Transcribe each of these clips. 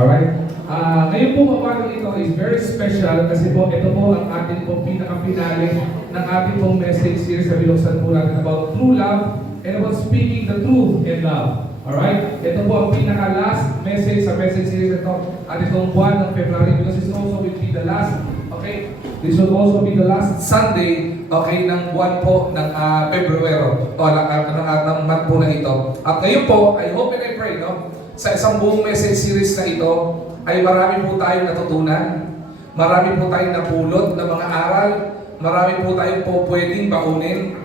Alright? Ngayon po paano ito is very special kasi po ito po ang ating po pinaka-finale ng ating pong message series na binuksan po natin about true love and about speaking the truth in love. Alright? Ito po ang pinaka-last message sa message series ito at itong buwan ng February because this also will be the last, okay? This will also be the last Sunday, okay, ng buwan po ng February o ng month po na ito. At ngayon po, I hope and I pray, no? Sa isang buong message series na ito, ay marami po tayong natutunan, marami po tayong napulot na mga aral, marami po tayong po pwedeng bakunin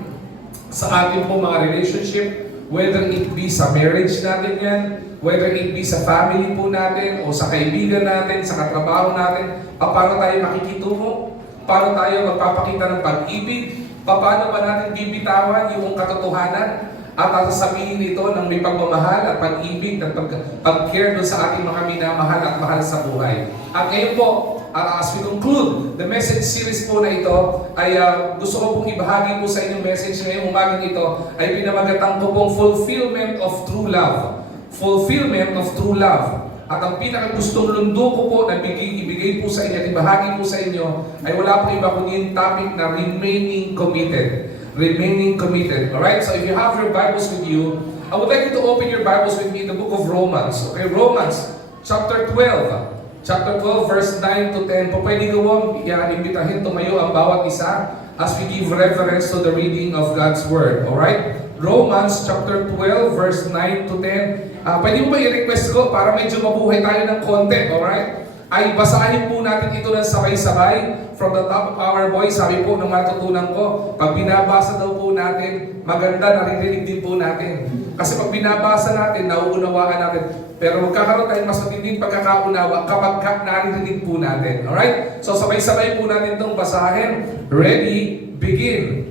sa ating po mga relationship, whether it be sa marriage natin yan, whether it be sa family po natin, o sa kaibigan natin, sa katrabaho natin, paano tayo makikitungo, paano tayo magpapakita ng pag-ibig, paano ba natin bibitawan yung katotohanan, at sasabihin ito ng may pagmamahal at pag-ibig at pag-care doon sa ating mga minamahal at mahal sa buhay. At ngayon po, as we conclude the message series po na ito, ay gusto ko pong ibahagi po sa inyong message ngayong umagang ito, ay pinamagatang ko pong fulfillment of true love. Fulfillment of true love. At ang pinakagustong lundo ko po na ibigay po sa inyo at ibahagi po sa inyo, ay wala po iba kundi yung topic na remaining committed. Remaining committed. Alright? So if you have your Bibles with you, I would like you to open your Bibles with me in the book of Romans. Okay? Romans chapter 12. Chapter 12 verse 9 to 10. Pwede ko po imbitahin tumayo ang bawat isa as we give reference to the reading of God's Word. Alright? Romans chapter 12 verse 9 to 10. Pwede mo ba i-request ko para medyo mabuhay tayo ng konti. Alright? Ay basahin po natin ito ng sabay-sabay from the top of our voice. Sabi po ng matutunan ko, pag binabasa daw po natin, maganda naririnig din po natin. Kasi pag binabasa natin, nauunawaan natin. Pero magkakaroon tayong mas matinding pagkakaunawa kapag naririnig po natin. Alright? So sabay-sabay po natin itong basahin. Ready? Begin.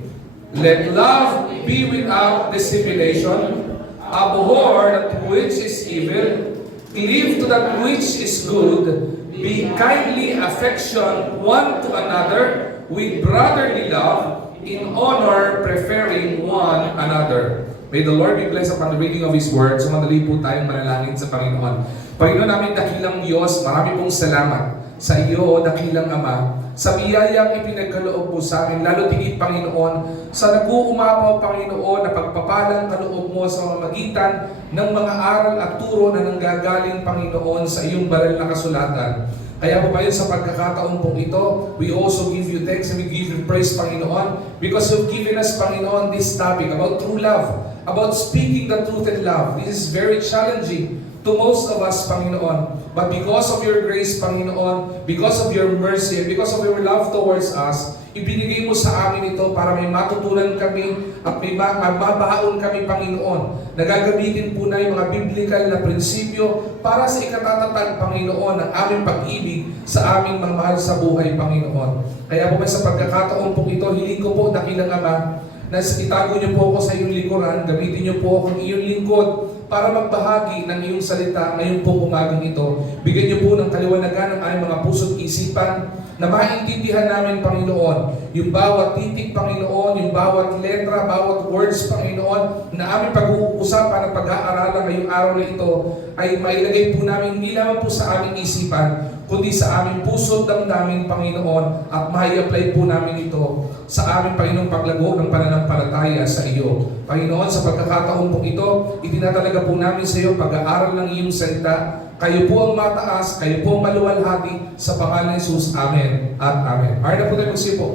Let love be without dissimulation. Abhor that which is evil. Cleave to that which is good. Be kindly affection one to another with brotherly love, in honor preferring one another. May the Lord be blessed upon the reading of His Word. Sumadali po tayong manalangin sa Panginoon. Panginoon namin, dakilang Diyos, marami pong salamat sa iyo, dakilang Ama, sa biyayang ipinagkaloob po sa amin, lalo tigit, Panginoon, sa nag-uumapaw, Panginoon, na pagpapalang kaloob mo sa mamagitan ng mga aral at turo na nanggagaling, Panginoon, sa iyong banal na kasulatan. Kaya po ba yun sa pagkakataon pong ito, we also give you thanks and we give you praise, Panginoon, because you've given us, Panginoon, this topic about true love, about speaking the truth in love. This is very challenging to most of us, Panginoon. But because of your grace, Panginoon, because of your mercy, and because of your love towards us, ibinigay mo sa amin ito para may matutunan kami at may mababaon kami, Panginoon. Nagagamitin po na yung mga biblical na prinsipyo para sa ikatatatag, Panginoon, ng aming pag-ibig sa aming mga mahal sa buhay, Panginoon. Kaya po sa pagkakataon po ito, hiling ko po, dakilang Ama, na itago niyo po ako sa iyong likuran, gamitin niyo po akong iyong lingkod para magbahagi ng iyong salita ngayon po umagang ito. Bigyan niyo po ng kaliwanagan ng aming mga puso't isipan na maintindihan namin, Panginoon, yung bawat titik, Panginoon, yung bawat letra, bawat words, Panginoon, na aming pag-uusapan at pag-aaralan ngayong araw na ito ay mailagay po namin hindi lamang po sa aming isipan, kundi sa aming puso't damdamin, Panginoon, at mai-apply po namin ito sa aming, Panginoong, paglago ng pananampalataya sa iyo. Panginoon, sa pagkakataon po ito, itinatalaga po namin sa iyo pag-aaral ng iyong salita. Kayo po ang mataas, kayo po ang maluwalhati sa pangalan ni Jesus. Amen at Amen. Alright na po tayo magsipo.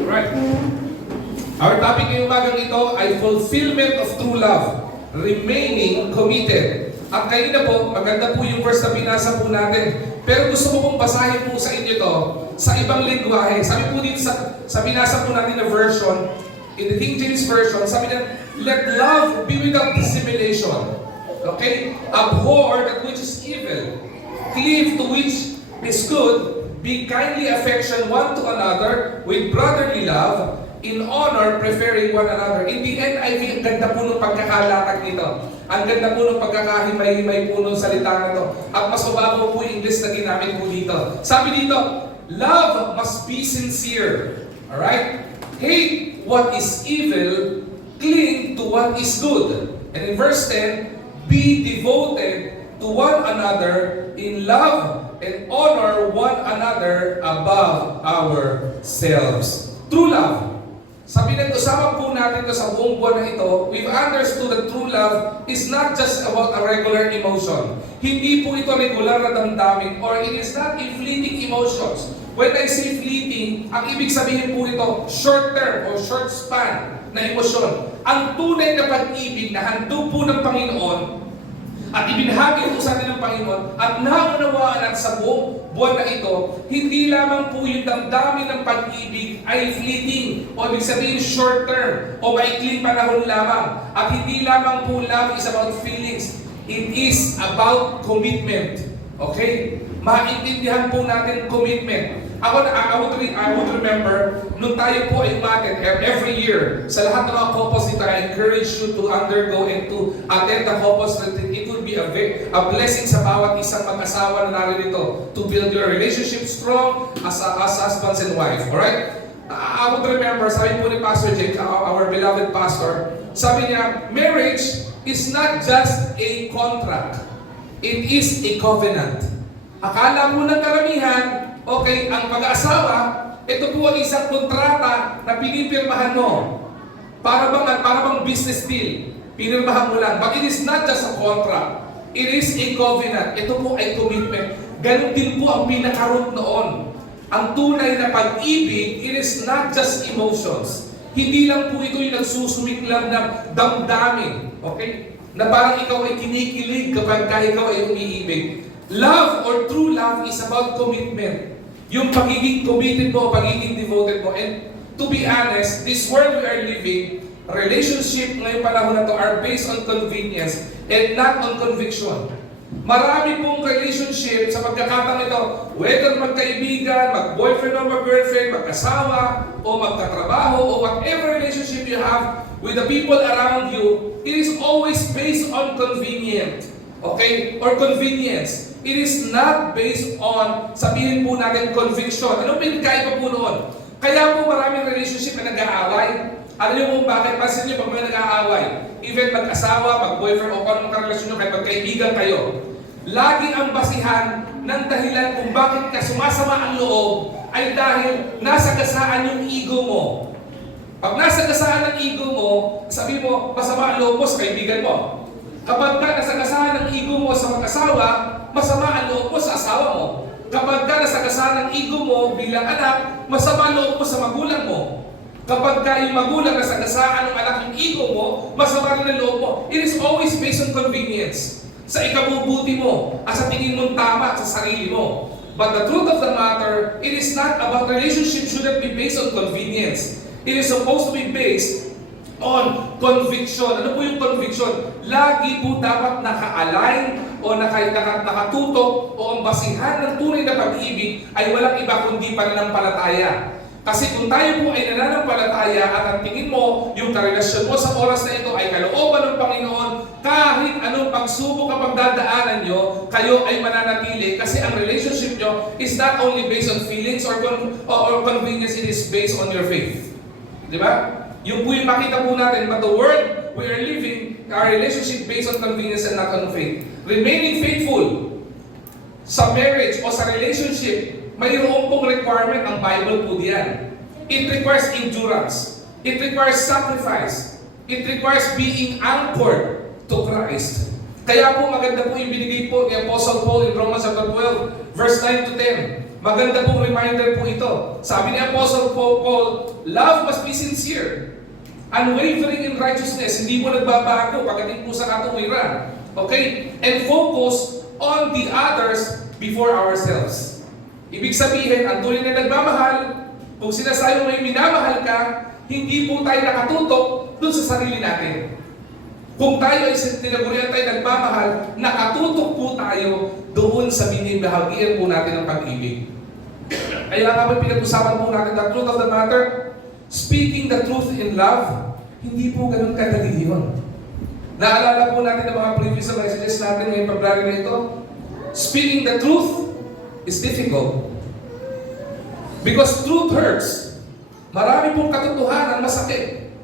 Alright. Our topic ngayong umagang ito ay fulfillment of true love. Remaining committed. At kanina po, maganda po yung verse na binasa po natin. Pero gusto ko pong basahin po sa inyo to sa ibang lingwahe. Sabi po dito sa binasa po natin na version, in the King James Version, sabi niya, let love be without dissimulation. Okay? Abhor that which is evil. Cleave to which is good. Be kindly affection one to another with brotherly love, in honor preferring one another. In the NIV, ang ganda po ng pagkakalatag nito. Ang ganda po ng pagkakahimay-himay po ng salita na to. At mas mababaw po yung English na ginamit po dito. Sabi dito, love must be sincere. Alright? Hate what is evil, cling to what is good. And in verse 10, be devoted to one another in love and honor one another above ourselves. True love. Sa pinag-usapan po natin ito sa buong buwan na ito, we've understood that true love is not just about a regular emotion. Hindi po ito regular na damdamin, or it is not a fleeting emotions. When I say fleeting, ang ibig sabihin po ito, short term or short span na emosyon. Ang tunay na pag-ibig na handog po ng Panginoon at ibinahagi po sa atin ng Panginoon at naunawaan at sa buong buwan na ito, hindi lamang po yung damdamin ng pag-ibig ay fleeting o ibig sabihin short term o maikling panahon lamang. At hindi lamang po love is about feelings. It is about commitment. Okay? Maintindihan po natin commitment. I would remember, nung tayo po ay umattend every year, sa lahat ng mga couples dito, I encourage you to undergo and to attend the couples retreat. It will be a blessing sa bawat isang mag-asawa na narito to build your relationship strong as husbands and wife. Alright? I would remember, sabi po ni Pastor Jake, our beloved pastor, sabi niya, marriage is not just a contract. It is a covenant. Akala mo ng karamihan, okay, ang pag-aasawa, ito po ang isang kontrata na pinipirmahan mo. Para bang business deal. Pinirmahan mo lang. But it is not just a contract. It is a covenant. Ito po ay commitment. Ganon din po ang pinaka-root noon. Ang tunay na pag-ibig, it is not just emotions. Hindi lang po ito yung nagsusumiklam ng damdamin. Okay? Na parang ikaw ay kinikilig kapag ikaw ay umiibig. Love or true love is about commitment. Yung pagiging committed mo, pagiging devoted mo. And to be honest, this world we are living, relationship ngayong panahon na to are based on convenience and not on conviction. Marami pong relationship sa pagkakataon ito, whether magkaibigan, mag-boyfriend o mag-girlfriend, mag-asawa, o magkatrabaho, o whatever relationship you have with the people around you, it is always based on convenience. Okay? Or convenience. It is not based on, sabihin po natin, conviction. Anong pinagkaiba po noon? Kaya po maraming relationship na nag-aaway. Alam niyo kung bakit? Pansin niyo pag may nag-aaway. Even mag-asawa, mag-boyfriend, o kung anong karelasyon niyo, kahit magkaibigan kayo. Lagi ang basihan ng dahilan kung bakit ka sumasama ang loob ay dahil nasa gasaan yung ego mo. Pag nasa gasaan ng ego mo, sabi mo, masama ang loob mo sa kaibigan mo. Kapag ka nasagasaan ng ego mo sa mag-asawa, masama ang loob mo sa asawa mo. Kapag ka nasagasaan ng ego mo bilang anak, masama ang loob mo sa magulang mo. Kapag ka yung magulang nasagasaan ng anak yung ego mo, masama rin ang loob mo. It is always based on convenience. Sa ikabubuti mo, at sa tingin mong tama sa sarili mo. But the truth of the matter, it is not about relationship shouldn't be based on convenience. It is supposed to be based on conviction. Ano po yung conviction? Lagi po dapat naka-align o nakatutok o ang basihan ng tunay na pag-ibig ay walang iba kundi pananampalataya. Kasi kung tayo po ay nananampalataya at ang tingin mo, yung karelasyon mo sa oras na ito ay kalooban ng Panginoon, kahit anong pagsubok ang pagdadaanan nyo, kayo ay mananatili kasi ang relationship nyo is not only based on feelings or convenience, it is based on your faith. Di ba? Yung po yung makita po natin, but the world we are living, our relationship based on convenience and not on faith. Remaining faithful sa marriage o sa relationship, mayroon pong requirement ang Bible po diyan. It requires endurance. It requires sacrifice. It requires being anchored to Christ. Kaya po maganda po yung binigay po ni Apostle Paul in Romans chapter 12, verse 9 to 10. Maganda pong reminder po ito. Sabi ni Apostle Paul, love must be sincere. Unwavering in righteousness. Hindi mo nagbabago pagdating po sa katuwiran. Okay? And focus on the others before ourselves. Ibig sabihin, ang tunay na nagmamahal, kung sinasabi mo may minamahal ka, hindi po tayo nakatutok dun sa sarili natin. Kung tayo ay tinagurian tayo nagmamahal, nakatutok po tayo doon sa binibahagian po natin ng pag-ibig. Kaya nga ba pinag-usapan po natin the truth of the matter? Speaking the truth in love, hindi po ganun kadali yun. Naalala po natin ang mga previous messages natin ngayong February na ito. Speaking the truth is difficult. Because truth hurts. Marami pong katotohanan masakit.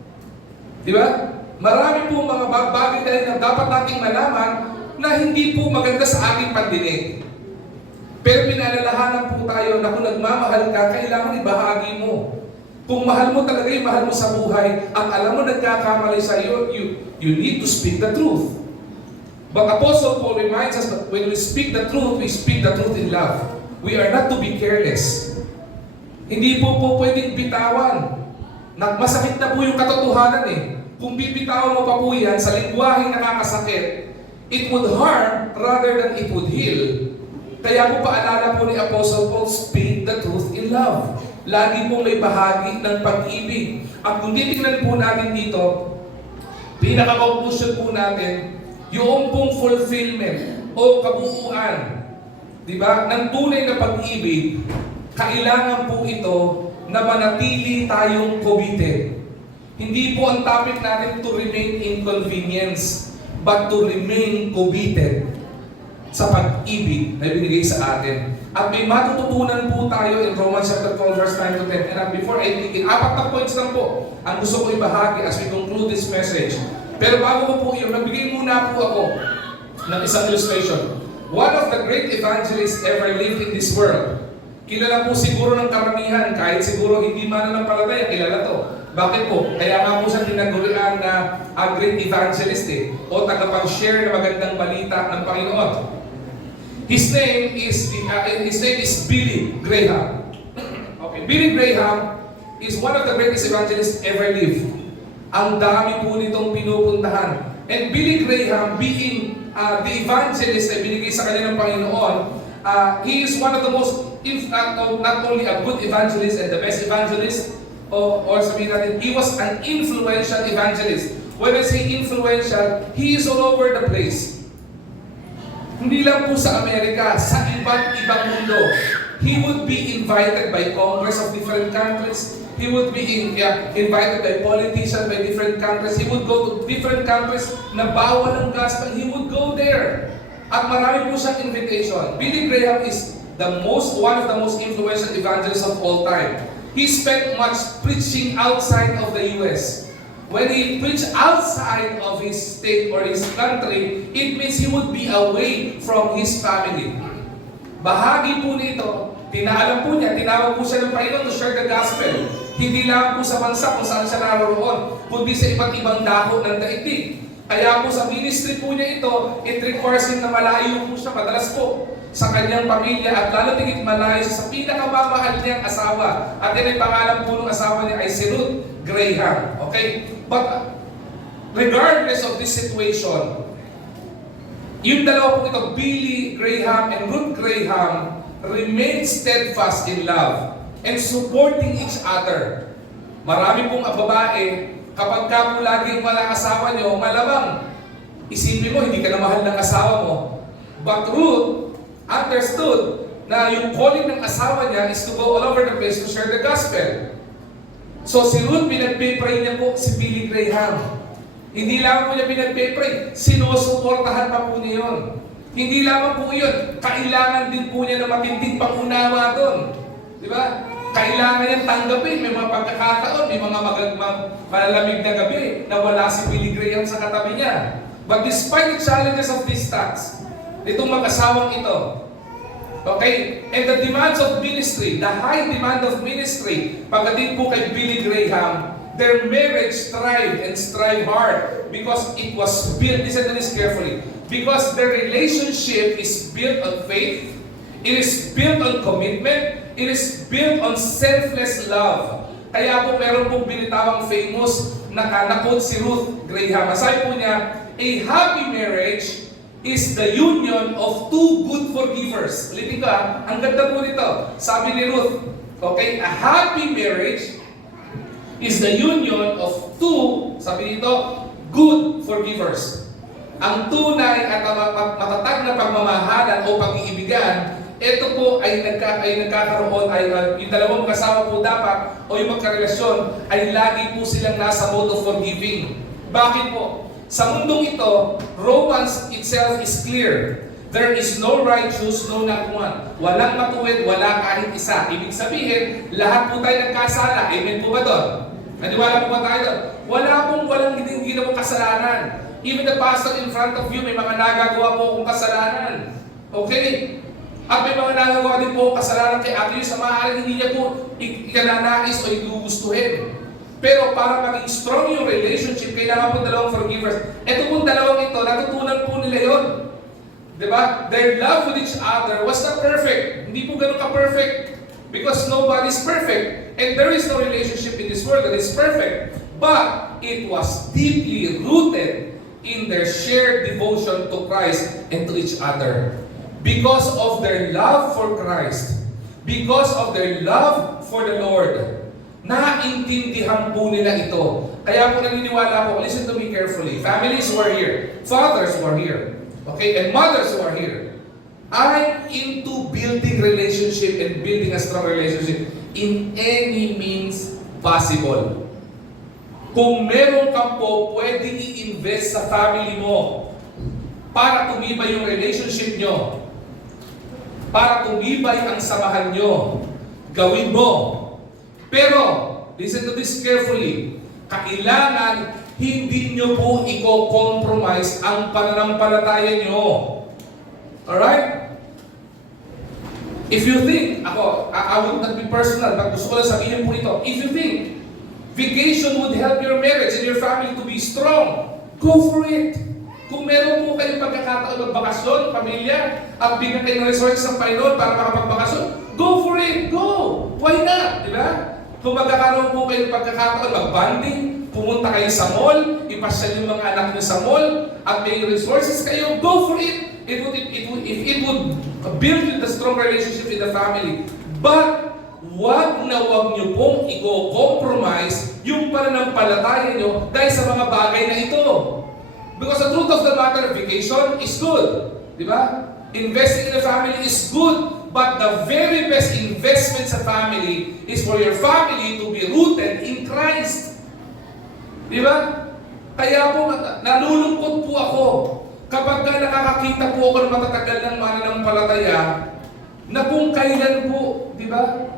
Di ba? Marami pong mga bagay na dapat nating malaman, na hindi po maganda sa ating pandinig. Pero pinalalahanan po tayo na kung nagmamahal ka, kailangan ibahagi mo. Kung mahal mo talaga yung mahal mo sa buhay, ang alam mo nagkakamali sa iyo, you need to speak the truth. But Apostle Paul reminds us that when we speak the truth in love. We are not to be careless. Hindi po pwedeng bitawan. Masakit na po yung katotohanan eh. Kung bibitawan mo pa po yan sa lingwaheng nakakasakit, it would harm rather than it would heal. Kaya po paalala po ni Apostle Paul, speak the truth in love. Lagi po may bahagi ng pag-ibig. At kung titignan po natin dito, pinaka-conclusion po natin, yung pong fulfillment o kabuuan, diba, ng tunay na pag-ibig, kailangan po ito na manatili tayong committed. Hindi po ang topic natin to remain inconvenience, but to remain committed sa pag-ibig na binigay sa atin. At may matututunan po tayo in Romans chapter 12 verse 9 to 10. And before I begin, 4 na points lang po ang gusto ko ibahagi as we conclude this message. Pero bago ko po yun, nagbigay muna po ako ng isang illustration. One of the great evangelists ever lived in this world. Kilala po siguro ng karamihan, kahit siguro hindi mananampalataya, kilala to. Bakit po? Kaya nga po siya tinagurian na great evangelist o tagapag-share na magandang balita ng Panginoon. His name is Billy Graham. Okay, Billy Graham is one of the greatest evangelists ever lived. Ang dami po nitong pinupuntahan. And Billy Graham, being the evangelist na binigay sa kanya ng Panginoon, he is one of the most, not only a good evangelist and the best evangelist, or sabihin natin, he was an influential evangelist. When I say influential, he is all over the place. Hindi lang po sa Amerika, sa iba't ibang mundo. He would be invited by Congress of different countries. He would be invited by politicians by different countries. He would go to different countries na bawal ang gospel. He would go there. At marami po siyang invitation. Billy Graham is one of the most influential evangelists of all time. He spent much preaching outside of the U.S. When he preached outside of his state or his country, it means he would be away from his family. Bahagi po nito, tinawag po siya ng Panginoon to share the gospel. Hindi lang po sa bansa kung saan siya naroroon, kundi sa iba't ibang dako ng daigdig. Kaya po sa ministry po niya ito, it requires him na malayo po siya, madalas po, sa kanyang pamilya at lalo tigit malayo siya sa pinakamamahal niyang asawa. At yan ay pangalan po ng asawa niya ay si Ruth Graham. Okay? But regardless of this situation, yung dalawa po ito, Billy Graham and Ruth Graham, remained steadfast in love and supporting each other. Marami pong babae, kapag ka po laging walang asawa nyo, malamang isipin mo, hindi ka na mahal ng asawa mo. But Ruth understood na yung calling ng asawa niya is to go all over the place to share the gospel. So si Ruth, pinagpipray niya po si Billy Graham. Hindi lang po niya pinagpipray, sinusuportahan pa po niya yun. Hindi lamang po yun, kailangan din po niya na matinding pangunawa doon. Di ba? Kailangan niya tanggapin, may mga pagkakataon, may mga malalamig na gabi na wala si Billy Graham sa katabi niya. But despite the challenges of distance, itong mag-asawang ito, okay, and the demands of ministry, the high demand of ministry, pagdating po kay Billy Graham, their marriage thrived and strive hard because it was built, listen to this carefully, because their relationship is built on faith, it is built on commitment, it is built on selfless love. Kaya po meron pong binitawang famous na quote si Ruth Graham. Sabi po niya, a happy marriage is the union of two good forgivers. Ulitin ko ang ganda po nito. Sabi ni Ruth, okay, a happy marriage is the union of two, sabi nito, good forgivers. Ang tunay at matatag na pagmamahalan o pag-iibigan, ito po ay nagkakaroon, yung dalawang kasama po dapat, o yung magkarelasyon, ay lagi po silang nasa mode of forgiving. Bakit po? Sa mundong ito, Romans itself is clear. There is no righteous, no not one. Walang matuwid, wala kahit isa. Ibig sabihin, lahat po tayo nagkasala. Amen po ba doon? Naniwala po ba tayo doon? Walang ginawang kasalanan. Even the pastor in front of you, may mga nagagawa po akong kasalanan. Okay? At may mga nagagawa din po kasalanan kay Ate Yus sa maaaring hindi niya po ikananais o igugustuhin. Pero para maging strong yung relationship, kailangan po dalawang forgivers. Ito pong dalawang ito, natutunan po nila yun. Diba? Their love with each other was not perfect. Hindi po ganun ka-perfect. Because nobody's perfect. And there is no relationship in this world that is perfect. But it was deeply rooted in their shared devotion to Christ and to each other. Because of their love for Christ, because of their love for the Lord, naintindihan po nila ito. Kaya po naniniwala po, listen to me carefully, families who are here, fathers who are here, okay, and mothers who are here, I'm into building relationship and building a strong relationship in any means possible. Kung meron ka po, pwede i-invest sa family mo para tumibay yung relationship nyo, para tumibay ang samahan nyo, gawin mo. Pero, listen to this carefully, kailangan hindi nyo po i-compromise ang pananampalataya nyo. Alright? If you think, I would not be personal, but gusto ko lang sabihin po ito, if you think vacation would help your marriage and your family to be strong, go for it. Kung meron po kayong pagkakataon magbakasyon, pamilya, at bigyan kayo ng resources ng Panginoon para makapagbakasyon, go for it! Go! Why not? Di ba? Kung magkakaroon po kayo ng pagkakataon mag-bonding, pumunta kayo sa mall, ipasyal yung mga anak nyo sa mall, at may resources kayo, go for it! If it would build the strong relationship in the family. But, wag nyo pong i-compromise yung pananampalataya nyo dahil sa mga bagay na ito. Because the truth of the matter, vacation is good. Di ba? Investing in a family is good. But the very best investment sa family is for your family to be rooted in Christ. Di ba? Kaya po, nalulungkot po ako kapag nakakakita po ako ng matatagal ng mananampalataya na kung kailan po, di ba?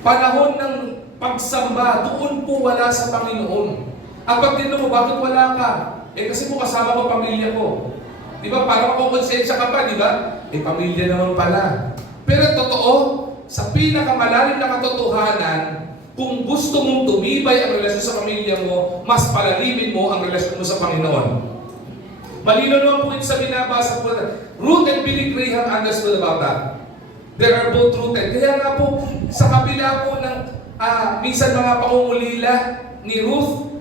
Panahon ng pagsamba, doon po wala sa Panginoon. At pag tinanong mo, bakit wala ka? Eh kasi po kasama ko pamilya ko. Di ba? Parang konsensya ka pa, di ba? Eh pamilya naman pala. Pero totoo, sa pinakamalalim na katotohanan, kung gusto mong tumibay ang relasyon sa pamilya mo, mas palalimin mo ang relasyon mo sa Panginoon. Malino naman po ito sa binabasa po. Ruth and Billy Graham understood about that. They are both rooted. Kaya nga po, sa kabila po ng minsan mga pangungulila ni Ruth,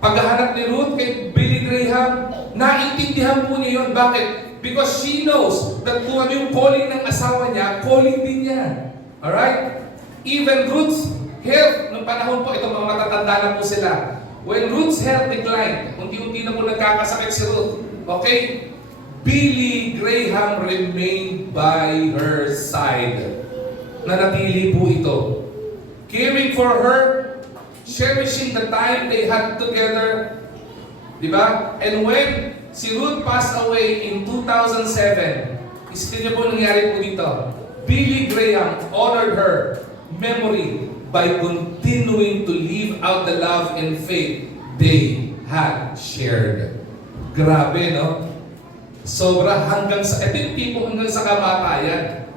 paghahanap ni Ruth kay Billy Graham, naintindihan po niya yun. Bakit? Because she knows that kung ano yung calling ng asawa niya, calling din niya. Alright? Even Ruth's health, nung panahon po, itong mga matatanda na po sila. When Ruth's health declined, unti-unti na po nagkakasakit si Ruth. Okay? Billy Graham remained by her side. Nanatili po ito. Caring for her, cherishing the time they had together. Diba? And when si Ruth passed away in 2007, isipin niyo po nangyari po dito. Billy Graham honored her memory by continuing to live out the love and faith they had shared. Grabe, no? Sobra hanggang sa, ito yung tipo hanggang sa kamatayan.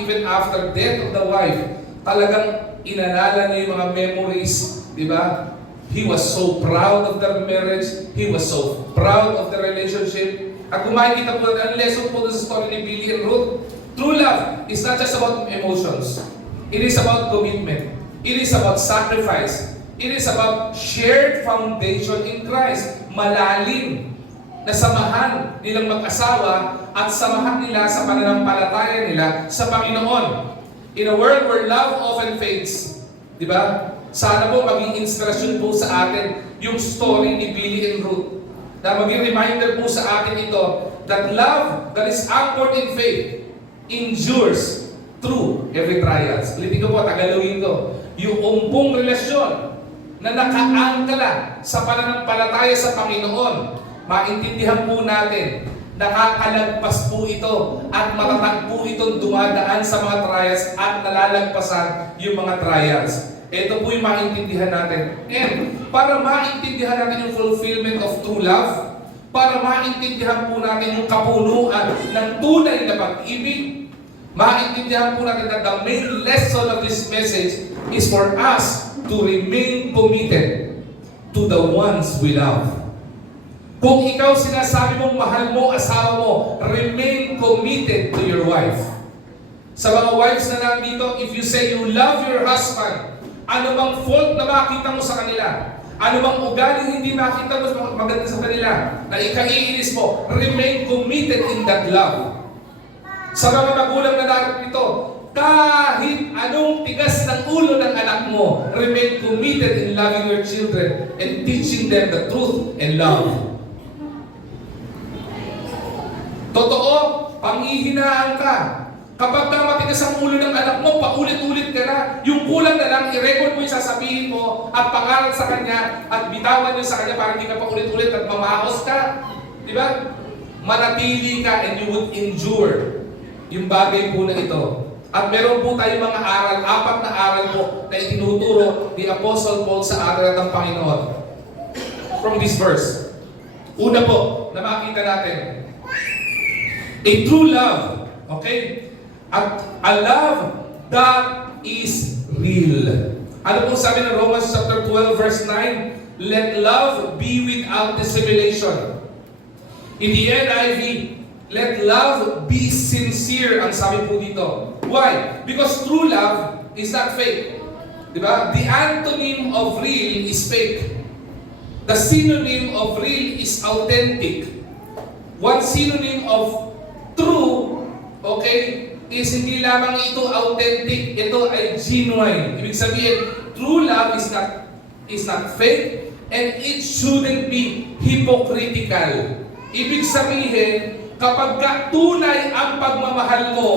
Even after death of the wife, talagang inalala niya yung mga memories, di ba? He was so proud of their marriage. He was so proud of the relationship. At kung makikita po natin, ang lesson po sa story ni Billy and Ruth, true love is not just about emotions. It is about commitment. It is about sacrifice. It is about shared foundation in Christ. Malalim na samahan nilang mag-asawa at samahan nila sa pananampalataya nila sa Panginoon. In a world where love often fades, di ba? Sana po maging inspirasyon po sa atin yung story ni Billy and Ruth. Na maging reminder po sa atin ito that love that is anchored in faith endures through every trials. Ulitin ko po, tagalogin ko. Yung umpong relasyon na nakaangkala sa pananampalataya sa Panginoon, maintindihan po natin, nakakalagpas po ito at matatag po itong dumadaan sa mga trials at nalalagpasan yung mga trials. Ito po yung maintindihan natin. And para maintindihan natin yung fulfillment of true love, para maintindihan po natin yung kapunuan ng tunay na pag-ibig, maintindihan po natin that the main lesson of this message is for us to remain committed to the ones we love. Kung ikaw sinasabi mong mahal mo asawa mo, remain committed to your wife. Sa mga wives na nandito, if you say you love your husband, ano bang fault na makita mo sa kanila? Ano bang ugaling hindi makita mo maganda sa kanila? Na ikaiinis mo, remain committed in that love. Sa mga magulang na narito, kahit anong tigas ng ulo ng anak mo, remain committed in loving your children and teaching them the truth and love. Totoo, panghihinaan ka. Kapag ka matigas ang ulo ng anak mo, paulit-ulit ka na. Yung kulang na lang, i-record mo yung sasabihin mo at pangaral sa kanya at bitawan nyo sa kanya para hindi ka paulit-ulit at mamaos ka. Di ba? Manatili ka and you would endure yung bagay po na ito. At meron po tayong mga aral, 4 na aral po na itinuturo ni Apostle Paul sa aral ng Panginoon. From this verse. Una po, na makita natin. A true love. Okay? At a love that is real. Ano pong sabi ng Romans chapter 12 verse 9? Let love be without dissimulation. In the NIV, let love be sincere, ang sabi po dito. Why? Because true love is not fake. Diba? The antonym of real is fake. The synonym of real is authentic. One synonym of true, okay, is hindi lamang ito authentic, ito ay genuine. Ibig sabihin, true love is not fake and it shouldn't be hypocritical. Ibig sabihin, kapag tunay ang pagmamahal mo,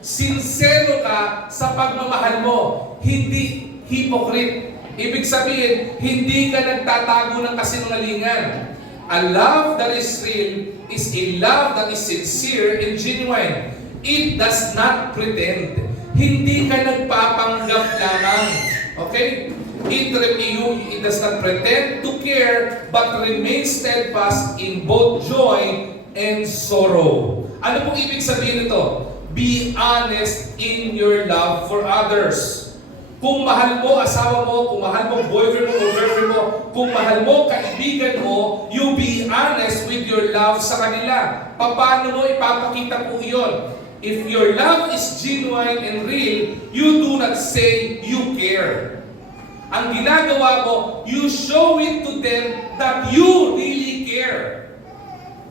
sincero ka sa pagmamahal mo, hindi hypocrite. Ibig sabihin, hindi ka nagtatago ng kasinungalingan. A love that is real is a love that is sincere and genuine. It does not pretend. Hindi ka nagpapanggap lamang. Okay? It does not pretend to care, but remains steadfast in both joy and sorrow. Ano pong ibig sabihin nito? Be honest in your love for others. Kung mahal mo asawa mo, kung mahal mo boyfriend mo o girlfriend mo, kung mahal mo kaibigan mo, you be honest with your love sa kanila. Paano mo ipapakita po iyon? If your love is genuine and real, you do not say you care. Ang ginagawa mo, you show it to them that you really care.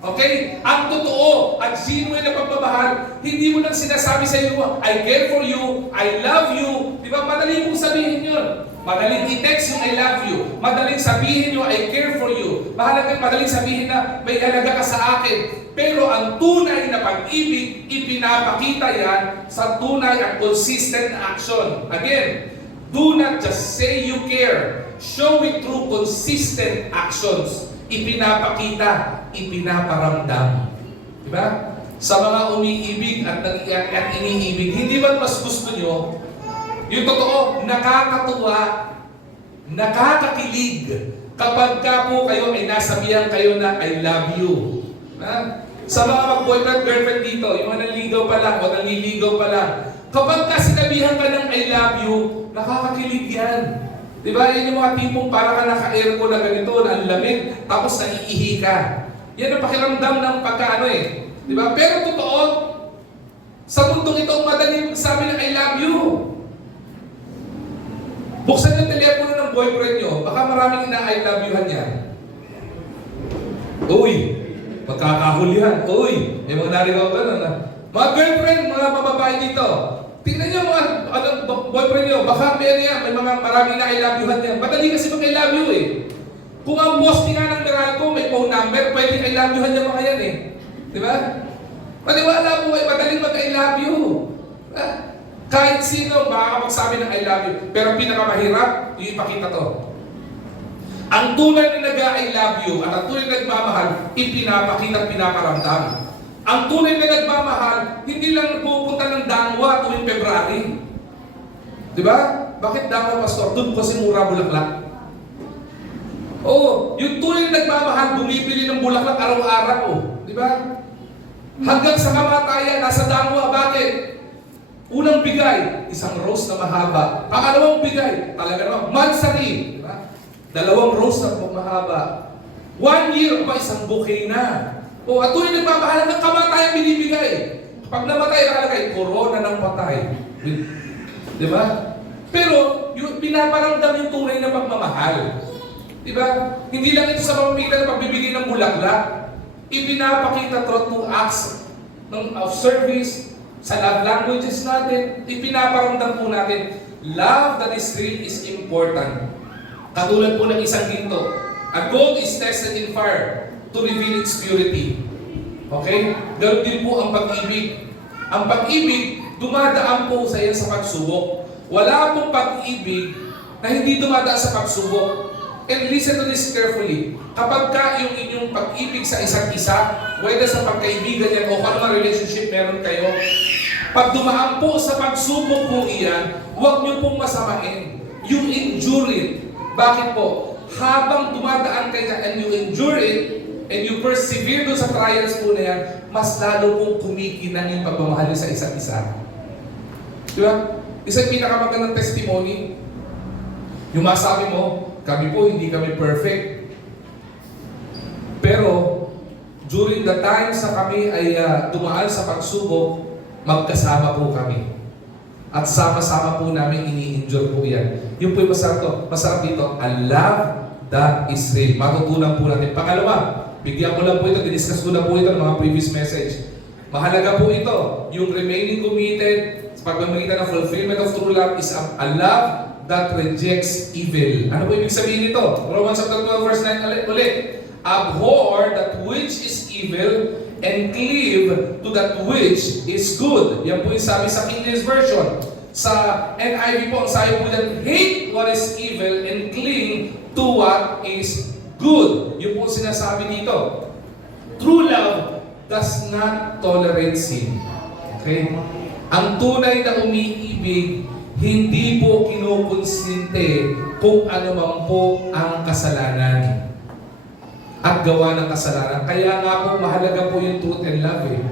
Okay? Ang totoo at genuine na pagmamahal, hindi mo lang sinasabi sa iyo, I care for you, I love you. Di ba? Madaling mong sabihin yun. Madaling i-text yung I love you. Madaling sabihin yung I care for you. Madaling sabihin na may halaga ka sa akin. Pero ang tunay na pag-ibig, ipinapakita yan sa tunay at consistent action. Again, do not just say you care. Show it through consistent actions. Ipinapakita, ipinaparamdam. Diba? Sa mga umiibig at iniibig, hindi ba mas gusto nyo yung totoo, nakakatuwa, nakakakilig kapag ka po kayo ay nasabihan kayo na I love you. Ha? Sa mga mag-boyfriend, girlfriend dito, yung mga nanligaw pa lang o nanliligaw pa lang, kapag ka sinabihan ka ng I love you, nakakakilig yan. Diba? Yan yung mga tipong para ka naka-aircon na ganito, na ang lamig, tapos naiihi ka. Yan ang pakiramdam ng pagkaano eh. Diba? Pero totoo, sa mundong ito, madaling sabi ng I love you. Buksan yung telepono ng boyfriend nyo, baka maraming ina-I love you-han yan. Uy, magkakahulihan. Uy, may mga narigaw ka na. Mga girlfriend, mga bababae dito, tingnan nyo mga boyfriend nyo, baka may mga maraming na I love you-han yan. Madali kasi mag I love you eh. Kung ang boss ni nga ng Meralco, may phone number, pwede I love you-han yung mga yan eh. Di ba? Maniwala po ay madaling mag I love you. Kahit sino makakapagsabi ng I love you. Pero pinakamahirap, yung ipakita to. Ang tunay na nag-I love you at ang tunay na nagmamahal, ipinapakita at pinaparamdam. Ang tunay na nagmamahal, hindi lang pupunta ng Dangwa tuwing February. Di ba? Bakit damo, pastor? Doon kasi mura bulaklak. Oo, yung tunay na nagmamahal, bumibili ng bulaklak araw-araw. Di ba? Hanggang sa kamatayan, nasa damo. Bakit? Unang bigay, isang rose na mahaba. Pangalawang bigay, talaga naman, mansari. Di ba? Dalawang rose na mahaba. 1 year pa, isang bouquet na. O, at tunay nagmamahal, hanggang kamatayan binibigay. Pag namatay, nakalagay, korona ng patay. Di ba? Pero, yung pinaparamdam yung tunay na pagmamahal. Di ba? Hindi lang ito sa pamamagitan ng pagbibigay ng bulaklak. Ipinapakita through acts of service, sa love languages natin, ipinaparamdam po natin, love that is real is important. Katulad po ng isang ginto, a gold is tested in fire to reveal its purity. Okay? Ganun din po ang pag-ibig. Ang pag-ibig, dumadaan po sa iyan sa pagsubok. Wala pong pag-ibig na hindi dumadaan sa pagsubok. And listen to this carefully. Kapag ka yung inyong pag-ibig sa isa't isa, whether sa pagkaibigan yan o kung anong relationship meron kayo, pag dumaan po sa pagsubok po iyan, huwag niyo pong masamain. You endure it. Bakit po? Habang dumadaan kayo and you endure it, and you persevere doon sa trials po na yan, mas lalo pong kumikinang yung pagmamahal niyo sa isa't isa. Di ba? Isang pinakamagandang testimony, yung masabi mo, kami po, hindi kami perfect. Pero, during the time sa kami ay dumaan sa pagsubok, magkasama po kami. At sama-sama po namin ini-enjoy po yan. Yung po yung masarap dito, a love that is real. Matutunan po natin. Pangalawa, bigyan ko lang po ito, diniscuss ko na po ito ng mga previous message. Mahalaga po ito, yung remaining committed, sa pagmamagitan ng fulfillment of true love is a love that rejects evil. Ano po ibig sabihin nito? Romans chapter 12 verse 9 ulit. Abhor that which is evil and cleave to that which is good. Yan po yung sabi sa King James Version. Sa NIV po, ang sabi po yan, hate what is evil and cling to what is good. Yun po sinasabi dito. True love does not tolerate sin. Okay? Ang tunay na umiibig, hindi po kinukonsinte kung ano man po ang kasalanan at gawa ng kasalanan. Kaya nga po mahalaga po yung truth and love eh.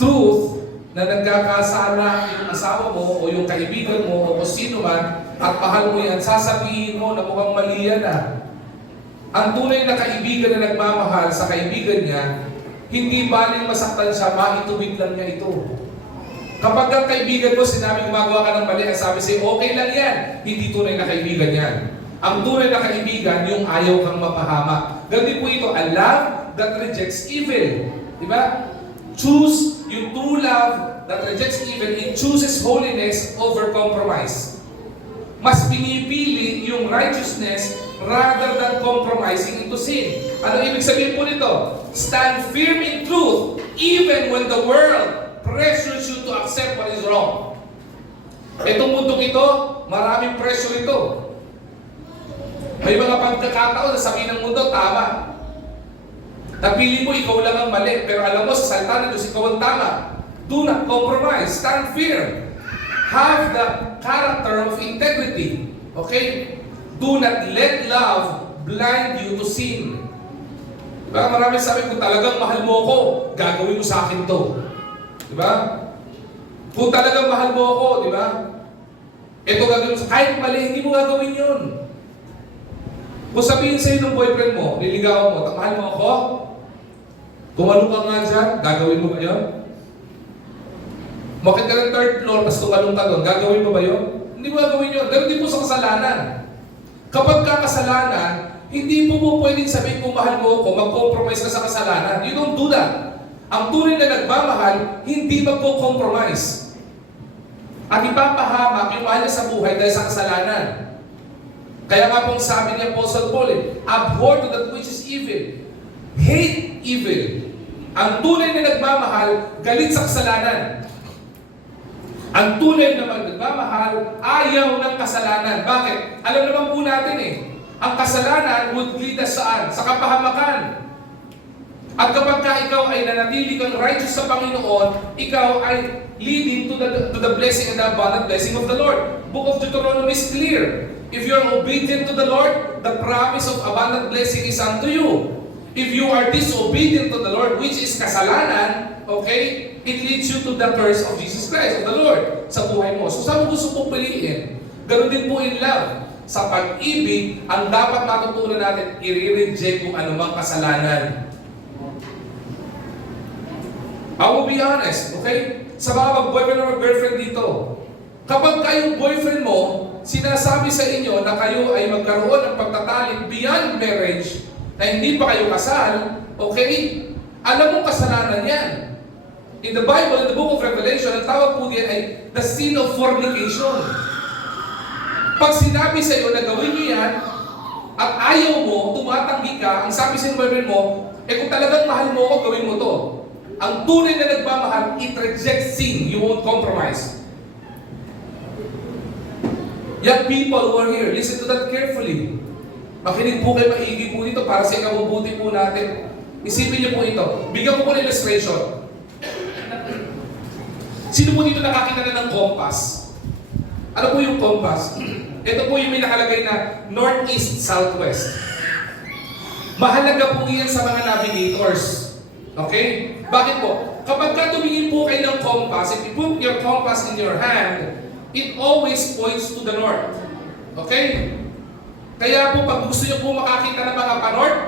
Truth na nagkakasala yung asawa mo o yung kaibigan mo o kung sino man at mahal mo yan, sasabihin mo na mukhang mali yan ah. Ang tunay na kaibigan na nagmamahal sa kaibigan niya, hindi baling masaktan siya, maitubig lang niya ito. Kapag ang kaibigan mo sinabi gumagawa ka ng mali, ang sabi sa'yo, okay lang yan. Hindi tunay na kaibigan yan. Ang tunay na kaibigan, yung ayaw kang mapahama. Ganun po ito, a love that rejects evil. Diba? Choose yung true love that rejects evil. It chooses holiness over compromise. Mas pinipili yung righteousness rather than compromising into sin. Ano ibig sabihin po nito? Stand firm in truth even when the world pressures you to accept what is wrong. Itong mundong ito, maraming pressure ito. May mga pagkakataon na sabihin ng mundo, tama. Napili mo, ikaw lang ang mali. Pero alam mo, sa salita ng Diyos, ikaw ang tama. Do not compromise. Stand firm. Have the character of integrity. Okay? Do not let love blind you to sin. Diba? Marami sabi, kung talagang mahal mo ako, gagawin mo sa akin to. Diba? Kung talagang mahal mo ako, diba? Ito gagawin mo, kahit mali, hindi mo gagawin yun. Kung sabihin sa'yo ng boyfriend mo, niligawan mo, mahal mo ako, tumalong ka nga dyan, gagawin mo ba yun? Makit ka ng third floor, tapos tumalong ka doon, gagawin mo ba yun? Hindi mo gagawin yun. Ganun din po sa kasalanan. Kapag ka kasalanan, hindi mo pwedeng sabihin kung mahal mo ako, mag-compromise ka sa kasalanan. You don't do that. Ang tunay na nagmamahal, hindi magko-compromise. At ipapahamak yung mahal niya sa buhay dahil sa kasalanan. Kaya nga pong sabi ni Apostle Paul, abhor to that which is evil. Hate evil. Ang tunay na nagmamahal, galit sa kasalanan. Ang tunay na nagmamahal, ayaw ng kasalanan. Bakit? Alam naman po natin ang kasalanan would lead us saan? Sa kapahamakan. At kapag ka ikaw ay nanatili kang righteous sa Panginoon, ikaw ay leading to the blessing and the abundant blessing of the Lord. book of Deuteronomy is clear. If you are obedient to the Lord, the promise of abundant blessing is unto you. If you are disobedient to the Lord, which is kasalanan, okay, it leads you to the curse of Jesus Christ, of the Lord, sa buhay mo. So saan mo gusto pong piliin? Ganon din po in love. Sa pag-ibig, ang dapat matutunan natin, i-reject kung anumang kasalanan. I will be honest, okay? Sa mga mag-boyfriend or girlfriend dito, kapag kayong boyfriend mo, sinasabi sa inyo na kayo ay magkaroon ng pagtatalik beyond marriage, na hindi pa kayo kasal, okay? Alam mong kasalanan yan. In the Bible, in the book of Revelation, ang tawag po diyan ay the sin of fornication. Pag sinabi sa iyo na gawin niyo yan, at ayaw mo, tumatanggi ka, ang sabi sa boyfriend mo, kung talagang mahal mo ako, gawin mo to. Ang tunay na nagmamahal, it rejects sin. You won't compromise. Young people who are here, listen to that carefully. Makinig po kayo, maigi po dito para sa ikabubuti po natin. Isipin niyo po ito. Bigyan ko po ng illustration. Sino po dito nakakita na ng compass? Ano po yung compass? Ito po yung may nakalagay na northeast, southwest. Mahalaga po yan sa mga navigators. Okay? Bakit po? Kapag ka tumingin po kayo ng compass, if you put your compass in your hand, it always points to the north. Okay? Kaya po, pag gusto nyo po makakita ng mga panorth,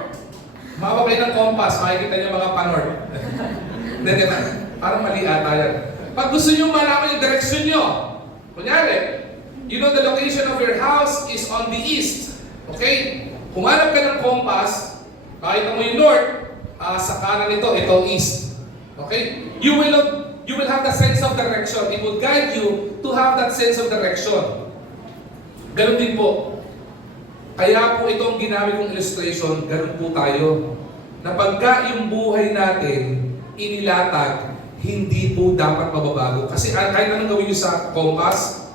mawag kayo ng compass, makikita nyo mga panorth. Hindi, parang mali ata yan. Pag gusto nyo malaman yung direksyon nyo, kunyari, you know the location of your house is on the east. Okay? Kung hanap ka ng compass, makita mo yung north, sa kanan ito east. Okay? You will have the sense of direction. It will guide you to have that sense of direction. Ganun din po. Kaya po itong ginamit kong illustration, ganun po tayo. Na pagka yung buhay natin inilatag, hindi po dapat mababago. Kasi kahit anong gawin nyo sa compass,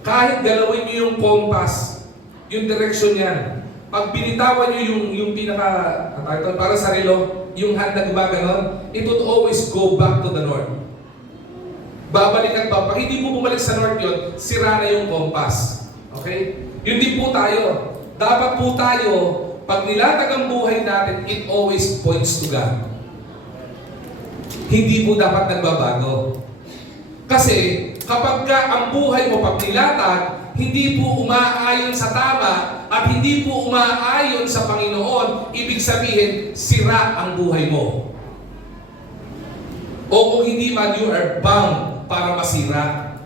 kahit galawin nyo yung compass, yung direction yan, pag binitawan nyo yung pinaka, para sa relo, yung hand na gumaganon, it would always go back to the north. Babalik at babalik. Pag hindi po bumalik sa north yun, sira na yung compass. Okay? Yun din po tayo. Dapat po tayo, pag nilatag ang buhay natin, it always points to God. Hindi po dapat nagbabago. Kasi, kapag ka ang buhay mo pag nilatag, hindi po umaayon sa tama at hindi po umaayon sa Panginoon, ibig sabihin, sira ang buhay mo. O kung hindi man, you are bound para masira.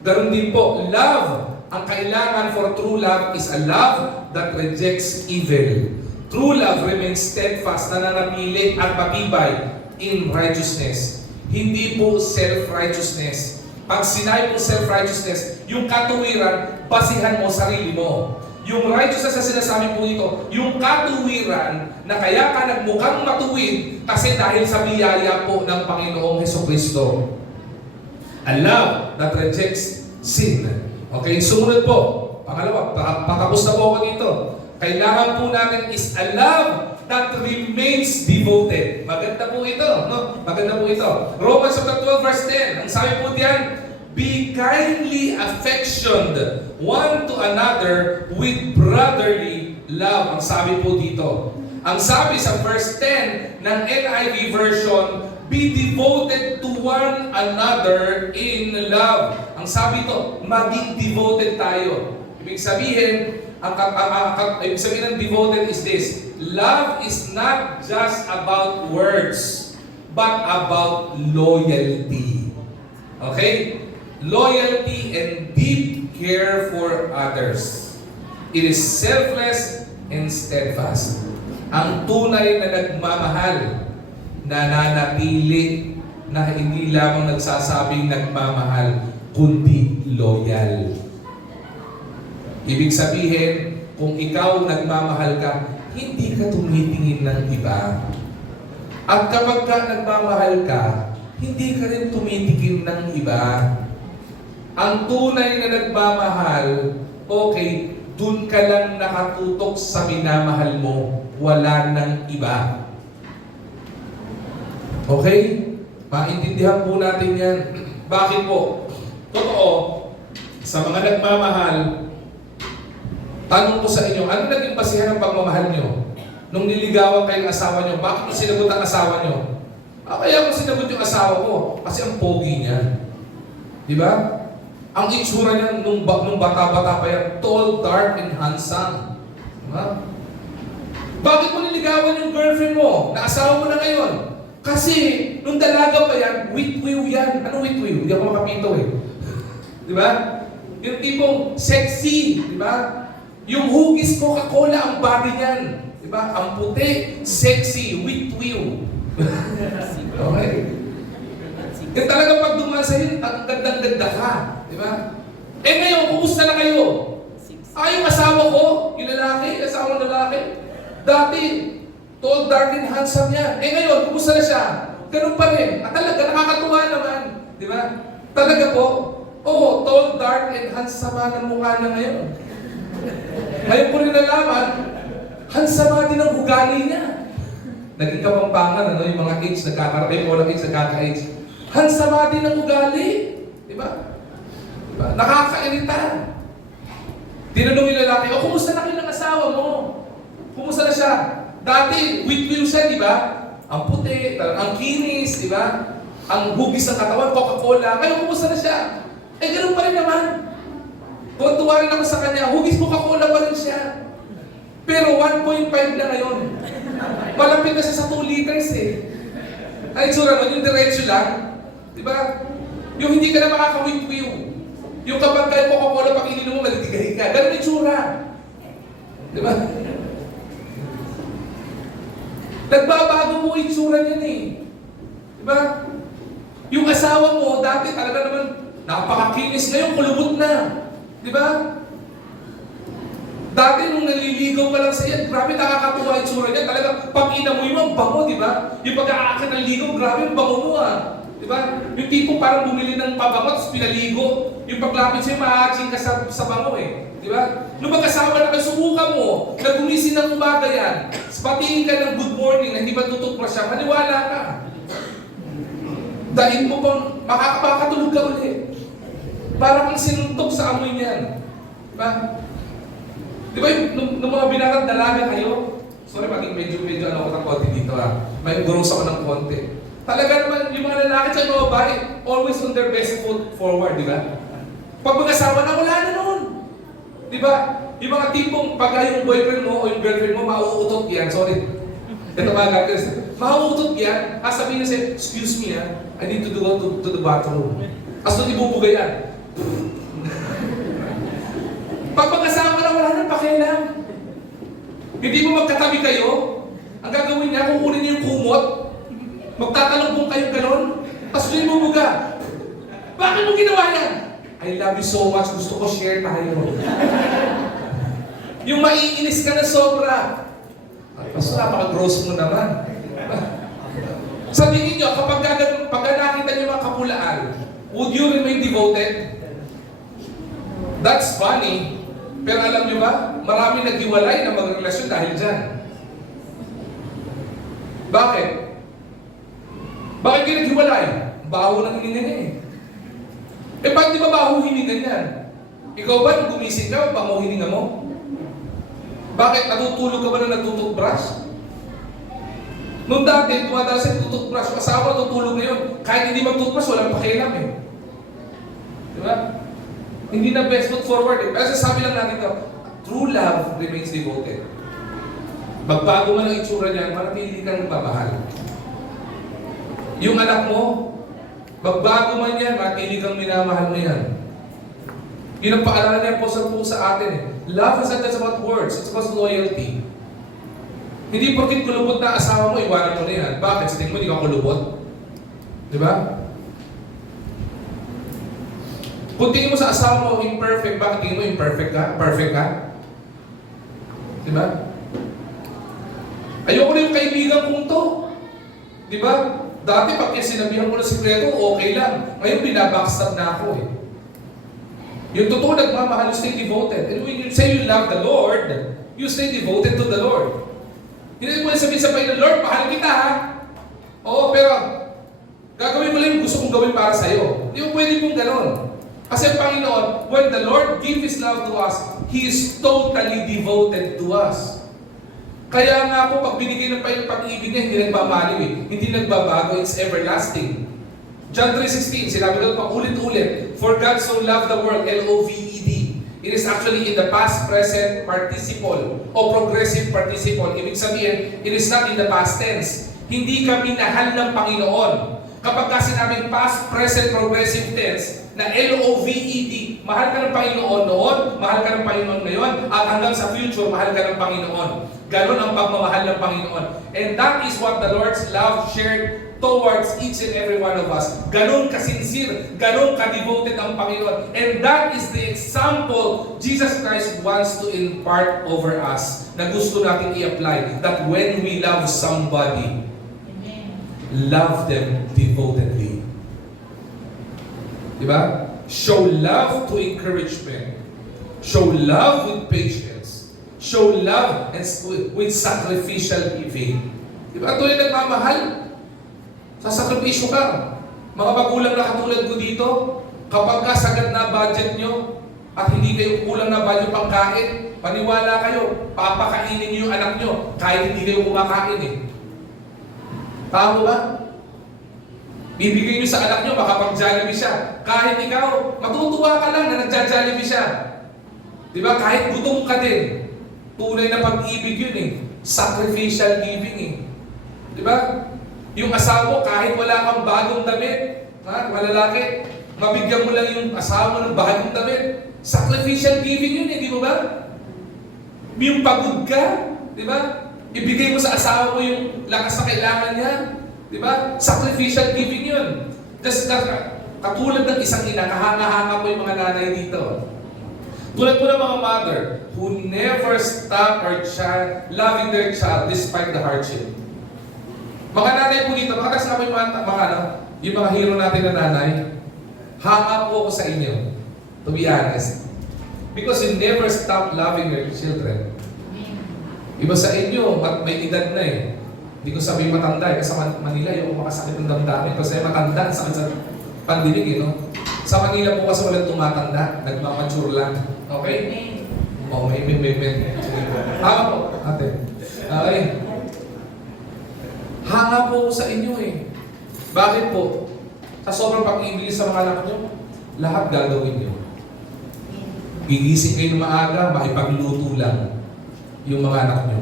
Ganun din po, love. Ang kailangan for true love is a love that rejects evil. True love remains steadfast, nananatili at matibay in righteousness. Hindi po self-righteousness. Pag sinabi mo self-righteousness, yung katuwiran, basihan mo sarili mo. Yung righteousness na sinasabi po dito, yung katuwiran na kaya ka nagmukhang matuwid kasi dahil sa biyaya po ng Panginoong Hesukristo. A love that rejects sin. Okay, sumunod po. Pangalawa, patapos na po ako dito. Kailangan po natin is a love that remains devoted. Maganda po ito, no? Maganda po ito. Romans chapter 12 verse 10. Ang sabi po diyan, be kindly affectioned one to another with brotherly love. Ang sabi po dito. Ang sabi sa verse 10 ng NIV version, be devoted to one another in love. Ang sabi ito, maging devoted tayo. Ibig sabihin, ibig sabihin ng devoted is this: love is not just about words, but about loyalty. Okay? Loyalty and deep care for others. It is selfless and steadfast. Ang tunay na nagmamahal, nananatili, na hindi lamang nagsasabing nagmamahal, kundi loyal. Ibig sabihin, kung ikaw nagmamahal ka, hindi ka tumitingin ng iba. At kapag ka nagmamahal ka, hindi ka rin tumitikim ng iba. Ang tunay na nagmamahal, okay, dun ka lang nakatutok sa minamahal mo, wala nang iba. Okay? Maintindihan po natin yan. Bakit po? Totoo, Sa mga nagmamahal, tanong ko sa inyo, ano naging basihan ng pagmamahal nyo? Nung niligawan kayo ng asawa nyo, bakit mo sinagot ang asawa nyo? Kaya ko sinagot yung asawa ko, kasi ang pogi niya. Di ba? Ang itsura niya nung bata-bata pa yan, tall, dark, and handsome. Di ba? Bakit mo niligawan yung girlfriend mo, na asawa mo na ngayon? Kasi, nung dalaga pa yan, witwiw yan. Ano witwiw? Hindi ako makapito eh. Di ba? Yung tipong sexy, di ba? Yung hugis Coca-Cola ang body niyan. Di ba? Ang puti, sexy, witwiw. Okay? Yung talaga pag dumaan sa'yo, ang gandang-ganda ka. Di ba? Eh ngayon, kumusta na kayo? Yung asawa ko, yung lalaki, asawa ng lalaki, dati, tall, dark, and handsome yan. Eh ngayon, kumusta na siya? Ganun pa rin. Talaga, nakakatuwa naman. Di ba? Talaga po, oo, tall, dark, and handsome ng mukha na ngayon. Ngayon ko rin nalaman, handsome din ang ugali niya. Naging kapampangan, ano, yung mga AIDS, nagkakarating o ng AIDS, nagkaka-AIDS. Handsome din ang ugali. Di ba? Diba? Nakakairita. Tinanong yung lalaki, kumusta na kayo ng asawa mo? Kumusta na siya? Dati, witwiw siya, di ba? Ang puti, ang kinis, di ba? Ang hugis ng katawan, Coca-Cola. Ngayon, kumusta na siya? Eh, ganun pa rin naman. Tuwa rin ako sa kanya, hugis Coca-Cola pa rin siya. Pero 1.5 na ngayon. Malapit na siya sa 2 liters eh. Ay, tsura mo, yung diretso lang. Di ba? Yung hindi ka na makakawitwiw. Yung kapag kayo Coca-Cola, pag ininom mo, malitigahin ka. Ganun yung tsura. Di ba? Nagbabago mo yung tsura niyan eh. Di ba? Yung asawa mo, dati talaga naman napakakinis. Ngayon, kulubot na. Di ba? Dati nung naliligaw pa lang sa iya, grabe nakakatuwa yung tsura niya. Talaga, pag inamoy mo, ang bango, di ba? Yung pag-aakit ng ligaw, grabe yung bango mo ah. Di ba? Yung tipo parang bumili ng pabango, tapos pinaligo. Yung paglapit sa'yo, maaatsing ka sa bango eh. Di ba? Nung mag-asawa na kayo, subukan mo, na gumising ng umaga yan, patingin ka ng good morning na hindi ba tutok pa siya, maniwala ka. Dahil mo bang makakatulog ka ulit. Parang kang sinuntok sa amoy niyan. Di ba? Di ba nung mga binatang dalaga kayo? Sorry, medyo ano ako ng konti dito ah. May gurus ako ng konti. Talaga naman, yung mga lalaki sa mga babae, always on their best foot forward, di ba? Pag mag-asawa na, wala na noon. Di ba? Yung mga tipong pag yung boyfriend mo o yung girlfriend mo, mauutot yan. Sorry. Ito mga gagawin. Mauutot yan. Sabihin na siya, excuse me I need to go to the bathroom. As doon ibubuga yan. Pag mag-asawa na, wala nang pakialam. Hindi mo magkatabi kayo. Ang gagawin niya, kukunin niya yung kumot. Magtatalong kayong galon. Tapos doon ibubuga. Bakit mo ginawa yan? I love you so much. Gusto ko share tayo. Yung maiinis ka na sobra. Basta napaka-gross mo naman. Sabihin nyo, kapag nakita nyo mga kapulaan, would you remain devoted? That's funny. Pero alam nyo ba, marami naghiwalay na magrelasyon dahil dyan. Bakit? Bakit kayo naghiwalay? Baho ng hininga niya eh. Eh, bakit di ba baho hininga niyan? Ikaw ba, nung gumising ka, baho hininga mo? Bakit? Natutulog ka ba na nagtututbrush? Noong dati, tumadala sa tututbrush, asawa natutulog ngayon. Kahit hindi magtutbrush, walang pakialam eh. Di ba? Hindi na best foot forward eh. Kasi sabi lang natin ito, true love remains devoted. Magbago man ang itsura niyan, manatili kang nagmamahal. Yung anak mo, magbago man yan, manatili kang minamahal mo yan. Yun ang paalala niya po sa atin eh. Love is not just about words, it's about loyalty. Hindi porkit kulubot na asawa mo, iwanan mo na yan. Bakit? Sa tingin mo, hindi ka kulubot? Di ba? Kung tingin mo sa asawa mo imperfect, bakit tingin mo imperfect ka? Perfect ka? Di ba? Ayoko na yung kaibigan kong to. Di ba? Dati pag sinabihan ko na sikreto, okay lang. Ngayon binabackstab na ako eh. Yung totoo nagmamahal, you stay devoted. And when you say you love the Lord, you stay devoted to the Lord. Hindi mo sabihin sa Panginoon, Lord, mahal kita ha. Oo, pero gagawin mo lang yung gusto kong gawin para sa'yo. Hindi mo pwede mong ganon. Kasi ang Panginoon, when the Lord give His love to us, He is totally devoted to us. Kaya nga po, pag binigay ng Panginoon pag-ibig niya, hindi nagmamaliw eh. Hindi nagbabago, it's everlasting. John 3:16, sinabi doon pa ulit-ulit, for God so loved the world, L-O-V-E-D. It is actually in the past, present, participle, o progressive participle. Ibig sabihin, it is not in the past tense. Hindi ka minahal ng Panginoon. Kapag ka sinabing past, present, progressive tense, na L-O-V-E-D, mahal ka ng Panginoon noon, mahal ka ng Panginoon ngayon, at hanggang sa future, mahal ka ng Panginoon. Ganon ang pagmamahal ng Panginoon. And that is what the Lord's love shared towards each and every one of us. Ganon kasincere, ganon ka-devoted ang Panginoon. And that is the example Jesus Christ wants to impart over us, na gusto natin i-apply, that when we love somebody, love them devotedly. Diba? Show love to encouragement. Show love with patience. Show love and with sacrificial giving. Diba? Ito yung nagmamahal. Sasakripisyo ka. Mga magulang na katulad ko dito, kapag kasagad na budget nyo, at hindi kayo kulang na budget pangkain, paniwala kayo, papakainin nyo yung anak nyo, kahit hindi kayo kumakain eh. Tama ba? Bibigay nyo sa anak nyo, makapag-Jollibee siya. Kahit ikaw, matutuwa ka lang na nagja-Jollibee siya. Diba? Kahit gutom ka din. Tunay na pag-ibig yun eh. Sacrificial giving eh. Diba? Yung asawa mo, kahit wala kang bagong damit, malalaki, mabigyan mo lang yung asawa mo ng bagong damit. Sacrificial giving yun eh, di ba ba? Yung pagod ka, di ba? Ibigay mo sa asawa mo yung lakas na kailangan niya. Di ba? Sacrificial giving yun. Just katulad ng isang ina, kahanga-hanga po yung mga nanay dito. Tulad po ng mga mother who never stop her child, loving their child despite the hardship. Mga nanay po dito, mga kasama yung yung mga hero natin na nanay, hanga po ako sa inyo, to be honest. Because you never stop loving your children. Iba sa inyo, may edad na eh. Hindi ko sabihin matanda eh, kasi sa Manila yung makasakit ng damdamin. Kasi matanda, sakit sa pandinig eh, no? Sa Manila po kasi walang tumatanda, nagmamature lang. Okay? Oh, may. Hanga po, ate. Okay. Hanga po sa inyo eh. Bakit po? Sa sobrang pag-ibig sa mga anak nyo, lahat gagawin nyo. Gigising kayo ng maaga, makipagluto lang yung mga anak nyo.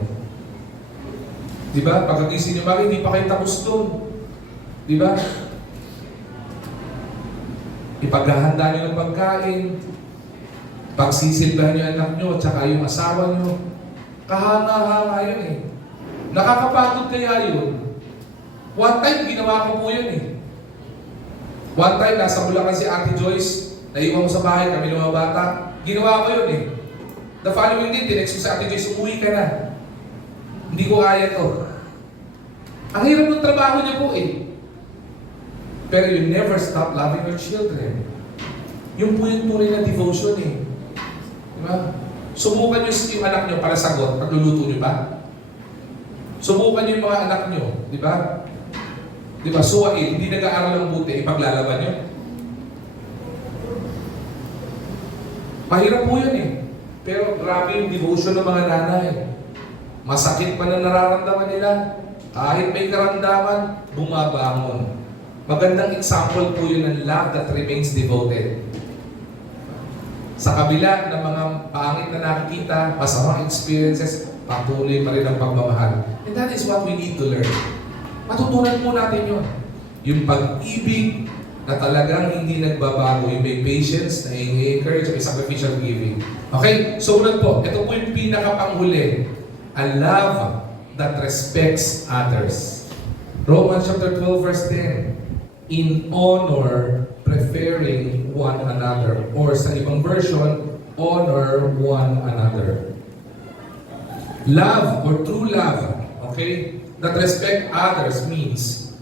Diba? Pagkagising nyo maaga, hindi pa kayo tapos doon. Diba? Ipaghahanda nyo ng pagkain, pagsisilbahan nyo anak nyo, tsaka yung asawa nyo. Kahanga-hanga yun eh. Nakakapagod kaya yun. One time, ginawa ko po yun eh. One time, nasa Bulacan si Ate Joyce, naiwan ko sa bahay, kami ng mga bata. Ginawa ko yun eh. The following day, tinext ko si Ate Joyce, umuwi ka na. Hindi ko kaya to. Ang hirap ng trabaho niya po eh. Pero you never stop loving your children. Yung po yung tunay na devotion eh. Diba? Subukan nyo yung anak nyo para sagot, pagluluto nyo ba? Subukan nyo yung mga anak nyo, di ba? Di ba, suwain, hindi nag-aaral ng buti, ipaglalaban nyo. Mahirap po yun eh. Pero grabe yung devotion ng mga nanay. Masakit pa na nararamdaman nila. Kahit may karamdaman, bumabangon. Magandang example po yun ng love that remains devoted. Sa kabila ng mga pangit na nakikita, masamang experiences, patuloy pa rin ang pagmamahal. And that is what we need to learn. Matutunan po natin yun. Yung pag-ibig na talagang hindi nagbabago, yung may patience, na i-encourage, may sacrificial giving. Okay? So unang po, ito po yung pinakapanghuli. A love that respects others. Romans chapter 12 verse 10. In honor, preferring one another. Or sa ibang version, honor one another. Love or true love, okay, that respect others means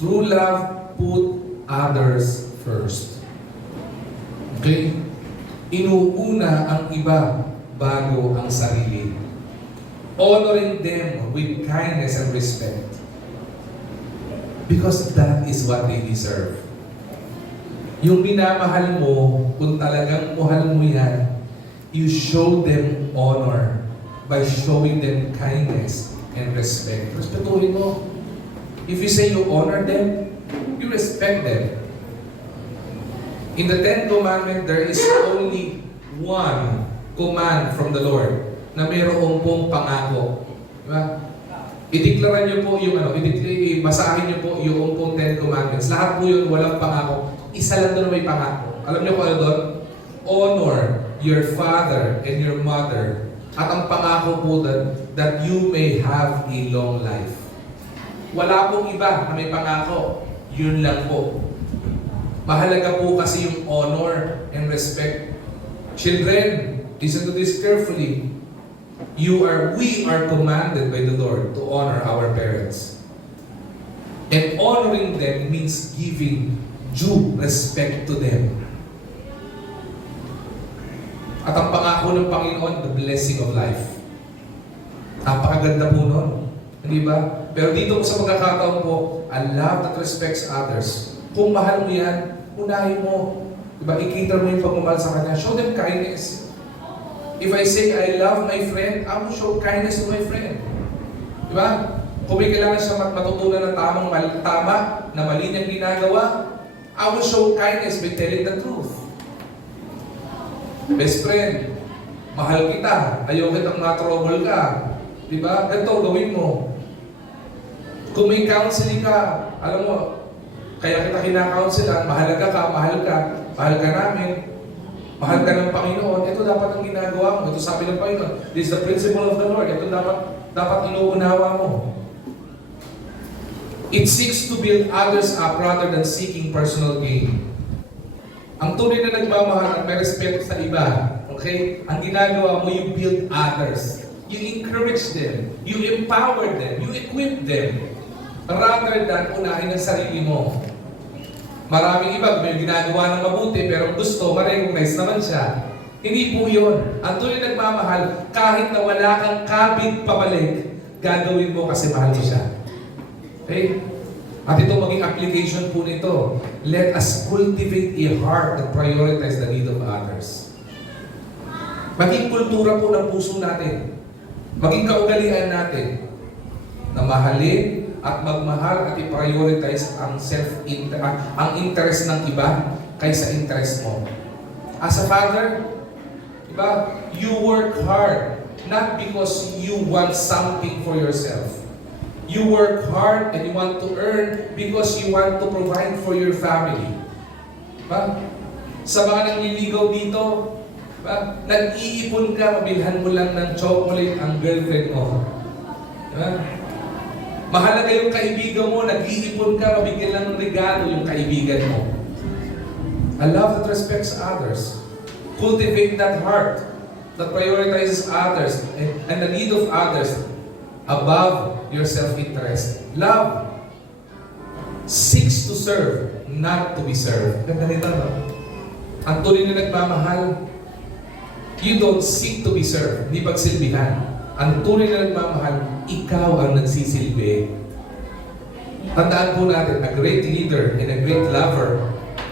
true love put others first. Okay? Inuuna ang iba bago ang sarili. Honoring them with kindness and respect. Because that is what they deserve. Yung minamahal mo, kung talagang mahal mo yan, you show them honor by showing them kindness and respect. Respetuhin mo. If you say you honor them, you respect them. In the Ten Commandments, there is only one command from the Lord na mayroong pong pangako. Diba? Ideklara niyo po yung basahin niyo po yung pong Ten Commandments. Lahat po yun, walang pangako. Isa lang doon may pangako. Alam niyo kung ano doon? Honor your father and your mother. At ang pangako po doon, that you may have a long life. Wala pong iba na may pangako. Yun lang po. Mahalaga po kasi yung honor and respect. Children, listen to this carefully. We are commanded by the Lord to honor our parents. And honoring them means giving due respect to them. At ang pangako ng Panginoon, the blessing of life. Napakaganda po nun. Hindi ba? Pero dito sa pagkakataon po, a love that respects others. Kung mahal mo yan, unahin mo. Diba? Ikita mo yung pagmamahal sa kanya. Show them kindness. If I say I love my friend, I will show kindness to my friend. Diba? Kung may kailangan siya matutunan ng tama na mali niyang ginagawa, I will show kindness by telling the truth. Best friend, mahal kita, ayaw kitang matrouble ka. Diba? Ito, gawin mo. Kung may counseling ka, alam mo, kaya kita kina-counselan, mahalaga ka, mahal ka namin, mahal ka ng Panginoon, ito dapat ang ginagawa mo. Ito sabi ng Panginoon, this is the principle of the Lord. Ito dapat inuunawa mo. It seeks to build others up rather than seeking personal gain. Ang tunay na nagmamahal at may respeto sa iba, okay? Ang ginagawa mo, you build others. You encourage them. You empower them. You equip them. Rather than unahin ang sarili mo. Maraming iba, may ginagawa ng mabuti, pero gusto, ma-recognize naman siya. Hindi po yun. Ang tunay nagmamahal, kahit na wala kang kabig pabalik, gagawin mo kasi mahal mo siya. Okay? At ito maging application po nito. Let us cultivate a heart that prioritize the need of others. Maging kultura po ng puso natin. Maging kaugalian natin na mahalin at magmahal at i-prioritize ang interest ng iba kaysa interest mo. As a father, diba, you work hard not because you want something for yourself. You work hard and you want to earn because you want to provide for your family. Diba? Sa mga nangliligaw dito, diba, nag-iipon ka, mabilhan mo lang ng chocolate ang girlfriend mo. Diba? Mahalaga yung kaibigan mo, nag-iipon ka, mabigyan lang ng regalo yung kaibigan mo. A love that respects others. Cultivate that heart that prioritizes others and the need of others above your self-interest. Love seeks to serve, not to be served. Ganda nito, no? Ang tuloy na nagmamahal, you don't seek to be served, hindi pagsilbihan. Ang tunay na nagmamahal, ikaw ang nagsisilbi. Tandaan po natin, a great leader and a great lover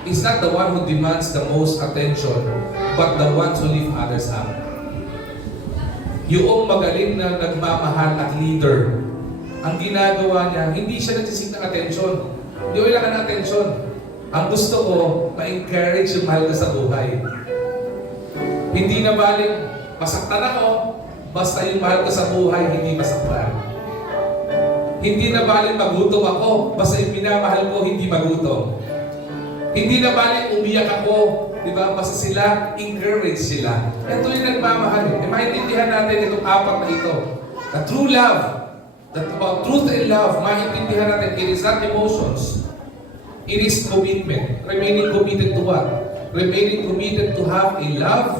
is not the one who demands the most attention, but the one who lift others up. Yung magaling na nagmamahal at leader, ang ginagawa niya, hindi siya nagsisik ng attention. Hindi ko kailangan ng attention. Ang gusto ko, ma-encourage yung mahal ko sa buhay. Hindi na balik, masaktan ako, basta yung mahal ko sa buhay, hindi masaktan. Hindi na balik magutom ako, basta yung minamahal ko, hindi magutom. Hindi na balik umiyak ako, di ba? Basta sila, encourage sila. Ito yung nagmamahal. Maintindihan natin itong apat na ito. The true love, that about truth and love, maintindihan natin, it is not emotions. It is commitment. Remaining committed to what? Remaining committed to have a love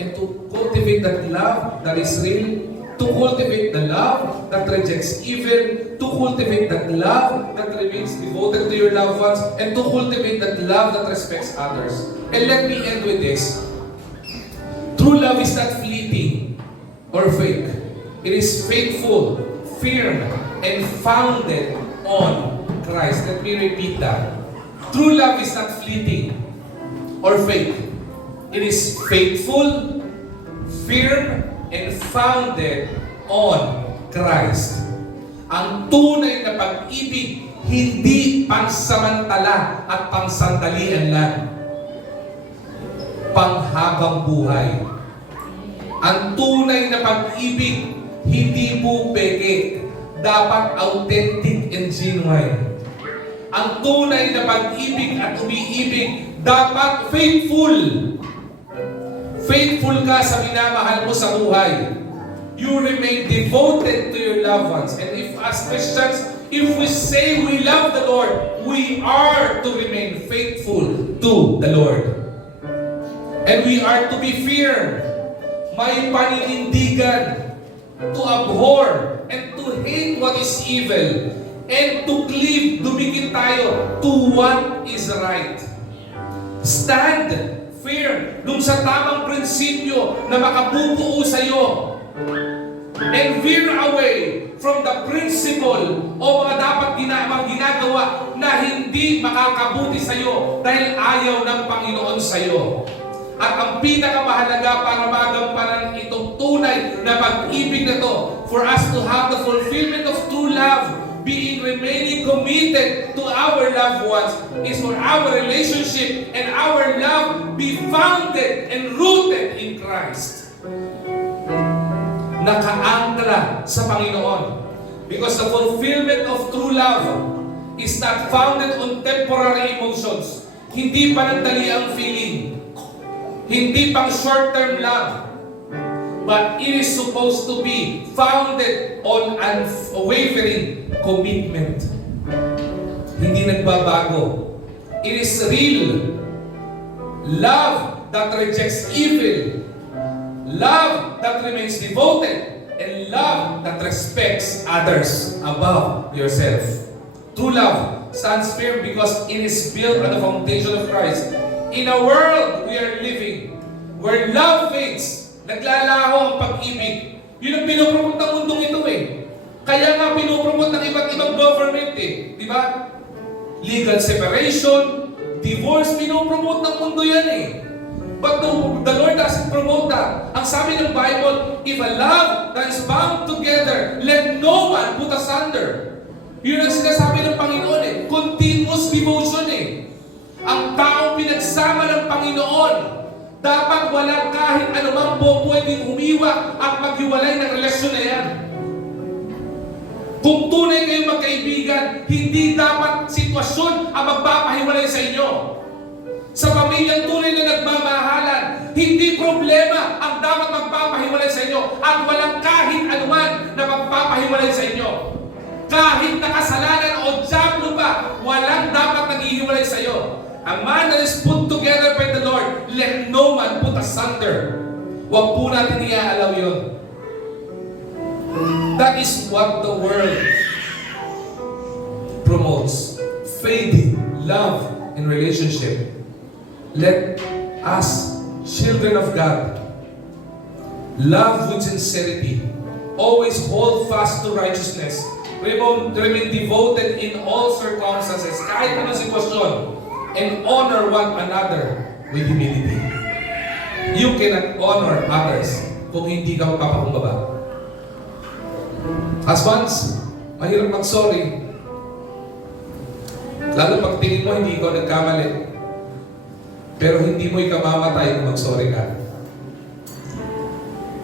and to cultivate that love that is real, to cultivate the love that rejects evil, to cultivate that love that remains devoted to your loved ones, and to cultivate that love that respects others. And let me end with this. True love is not fleeting or fake. It is faithful, firm, and founded on Christ. Let me repeat that. True love is not fleeting. or faith. It is faithful, firm, and founded on Christ. Ang tunay na pag-ibig, hindi pansamantala at pansandalian lang. Panghabang buhay. Ang tunay na pag-ibig, hindi po peke. Dapat authentic and genuine. Ang tunay na pag-ibig at umiibig, dapat faithful. Faithful ka sa minamahal mo sa buhay. You remain devoted to your loved ones. And if as Christians, if we say we love the Lord, we are to remain faithful to the Lord. And we are to be firm. May paninindigan, to abhor and to hate what is evil, and to cleave, dumikit tayo to what is right. Stand firm dun sa tamang prinsipyo na makabubuo sa iyo. And veer away from the principle o mga dapat ginagawa na hindi makakabuti sa iyo dahil ayaw ng Panginoon sa iyo. At ang pinakamahalaga para magampanan itong tunay na pag-ibig na to, for us to have the fulfillment of true love, being remaining committed to our loved ones, is for our relationship and our love be founded and rooted in Christ. Nakaangkla sa Panginoon. Because the fulfillment of true love is not founded on temporary emotions. Hindi panandali ang feeling. Hindi pang short-term love. But it is supposed to be founded on unwavering commitment. Hindi nagbabago. It is real love that rejects evil. Love that remains devoted. And love that respects others above yourself. True love stands firm because it is built on the foundation of Christ. In a world we are living where love fades, naglalaho ang pag-ibig. Yun ang pinopromote ng mundong ito eh. Kaya nga pinopromote ng iba't ibang government eh. Di ba? Legal separation, divorce, pinopromote ng mundo yan eh. But the Lord doesn't promote that. Ang sabi ng Bible, if a love that is bound together, let no man put asunder. Yun ang sinasabi ng Panginoon eh. Continuous devotion eh. Ang taong pinagsama ng Panginoon, dapat walang kahit anumang pwedeng umiwa at maghiwalay ng relasyon na yan. Kung tunay kayong magkaibigan, hindi dapat sitwasyon ang magpapahiwalay sa inyo. Sa pamilyang tunay na nagmamahalan, hindi problema ang dapat magpapahiwalay sa inyo at walang kahit anuman na magpapahiwalay sa inyo. Kahit nakasalanan o dyablo pa, walang dapat naghihiwalay sa iyo. A man that is put together by the Lord, let no man put asunder. Huwag po natin iaalaw yun. That is what the world promotes. Fading love and relationship. Let us, children of God, love with sincerity. Always hold fast to righteousness. Remain devoted in all circumstances, kahit anong sitwasyon. And honor one another with humility. You cannot honor others kung hindi ka magpapakumbaba. Husbands, mahirap mag-sorry. Lalo pag tingin mo hindi ikaw nagkamali. Pero hindi mo ikamamatay kung mag-sorry ka.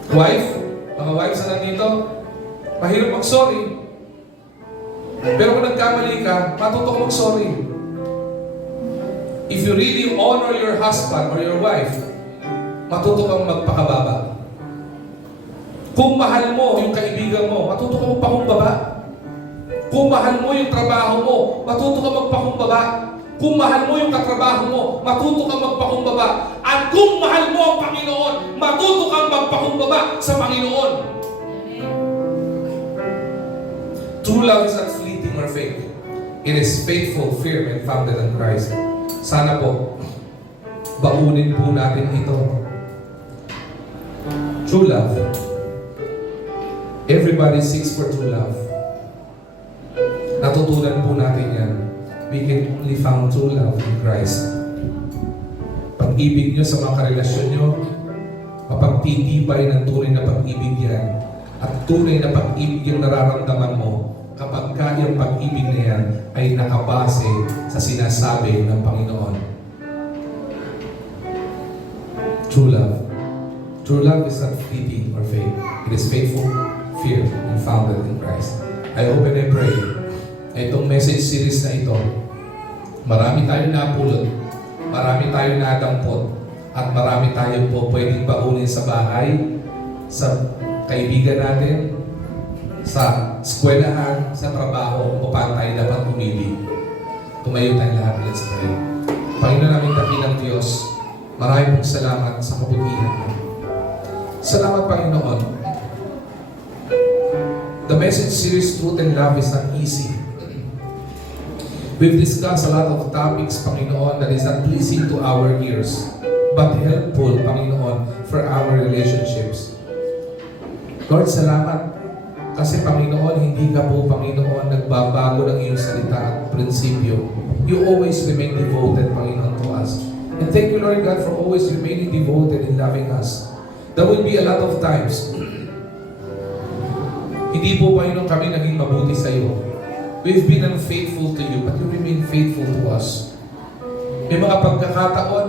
Wife, mga wives na nandito, mahirap mag-sorry. Pero kung nagkamali ka, matuto ka mag-sorry. If you really honor your husband or your wife, matuto kang magpakababa. Kung mahal mo yung kaibigan mo, matuto kang magpakumbaba. Kung mahal mo yung trabaho mo, matuto kang magpakumbaba. Kung mahal mo yung katrabaho mo, matuto kang magpakumbaba. At kung mahal mo ang Panginoon, matuto kang magpakumbaba sa Panginoon. True love is not fleeting or fake. It is faithful, firm, and founded on Christ. Sana po, baunin po natin ito. True love. Everybody seeks for true love. Natutunan po natin yan. We can only found true love in Christ. Pag pag-ibig nyo sa mga karelasyon nyo, mapagtitibay ng tunay na pag-ibig yan. At tunay na pag-ibig yung nararamdaman mo kapag yung pag-ibig na yan ay nakabase sa sinasabi ng Panginoon. True love. True love is not fleeting or fake. It is faithful, fear, and founded in Christ. I hope and I pray na itong message series na ito, marami tayong napulot, marami tayong nadampot, at marami tayong po pwedeng baunin sa bahay, sa kaibigan natin, sa eskwelahan, sa trabaho, kung paano tayo dapat umibig. Tumayo tayong lahat. Let's pray. Panginoon namin dakilang Diyos, maraming pong salamat sa kabutihan mo. Salamat, Panginoon. The message series, Truth and Love, is not easy. We've discussed a lot of topics, Panginoon, that is not pleasing to our ears, but helpful, Panginoon, for our relationships. Lord, salamat. Kasi, Panginoon, hindi ka po, Panginoon, nagbabago ng iyong salita at prinsipyo. You always remain devoted, Panginoon, to us. And thank you, Lord God, for always remaining devoted in loving us. There will be a lot of times, hindi po, Panginoon, kami naging mabuti sa iyo. We've been unfaithful to you, but you remain faithful to us. May mga pagkakataon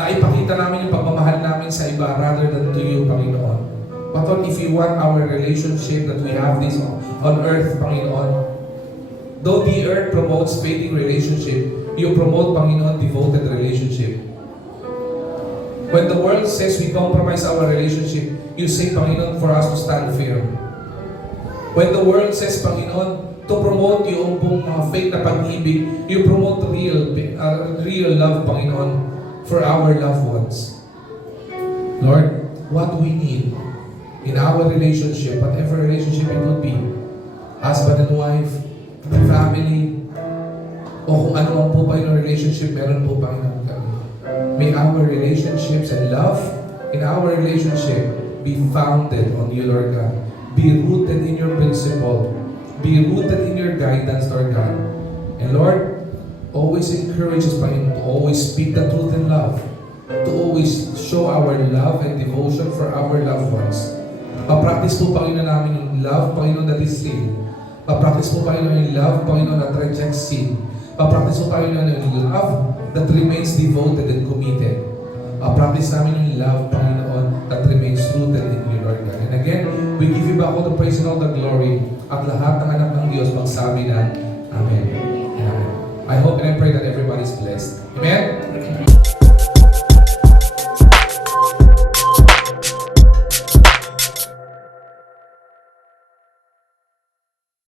na ipakita namin yung pagmamahal namin sa iba rather than to you, Panginoon. But Lord, if you want our relationship that we have this on earth, Panginoon, though the earth promotes fading relationship, you promote, Panginoon, devoted relationship. When the world says we compromise our relationship, you say, Panginoon, for us to stand firm. When the world says, Panginoon, to promote yung mga fake na pag-ibig, you promote real love, Panginoon, for our loved ones. Lord, what we need in our relationship, whatever relationship it would be, husband and wife, family, o kung ano man po ba yung relationship, meron po, Panginoon, kami. May our relationships and love in our relationship be founded on you, Lord God. Be rooted in your principle. Be rooted in your guidance, Lord God. And Lord, always encourage us, Panginoon, to always speak the truth in love. To always show our love and devotion for our loved ones. Pa-practice po, Panginoon, namin yung love, Panginoon, that is sin. Pa-practice po, Panginoon, yung love, Panginoon, that rejects sin. Pa-practice po, Panginoon, yung love that remains devoted and committed. Pa-practice namin yung love, Panginoon, that remains rooted in you, Lord God. And again, we give you back all the praise and all the glory. At lahat ng anak ng Diyos magsabi na, Amen. Amen. I hope and I pray that everybody's blessed. Amen?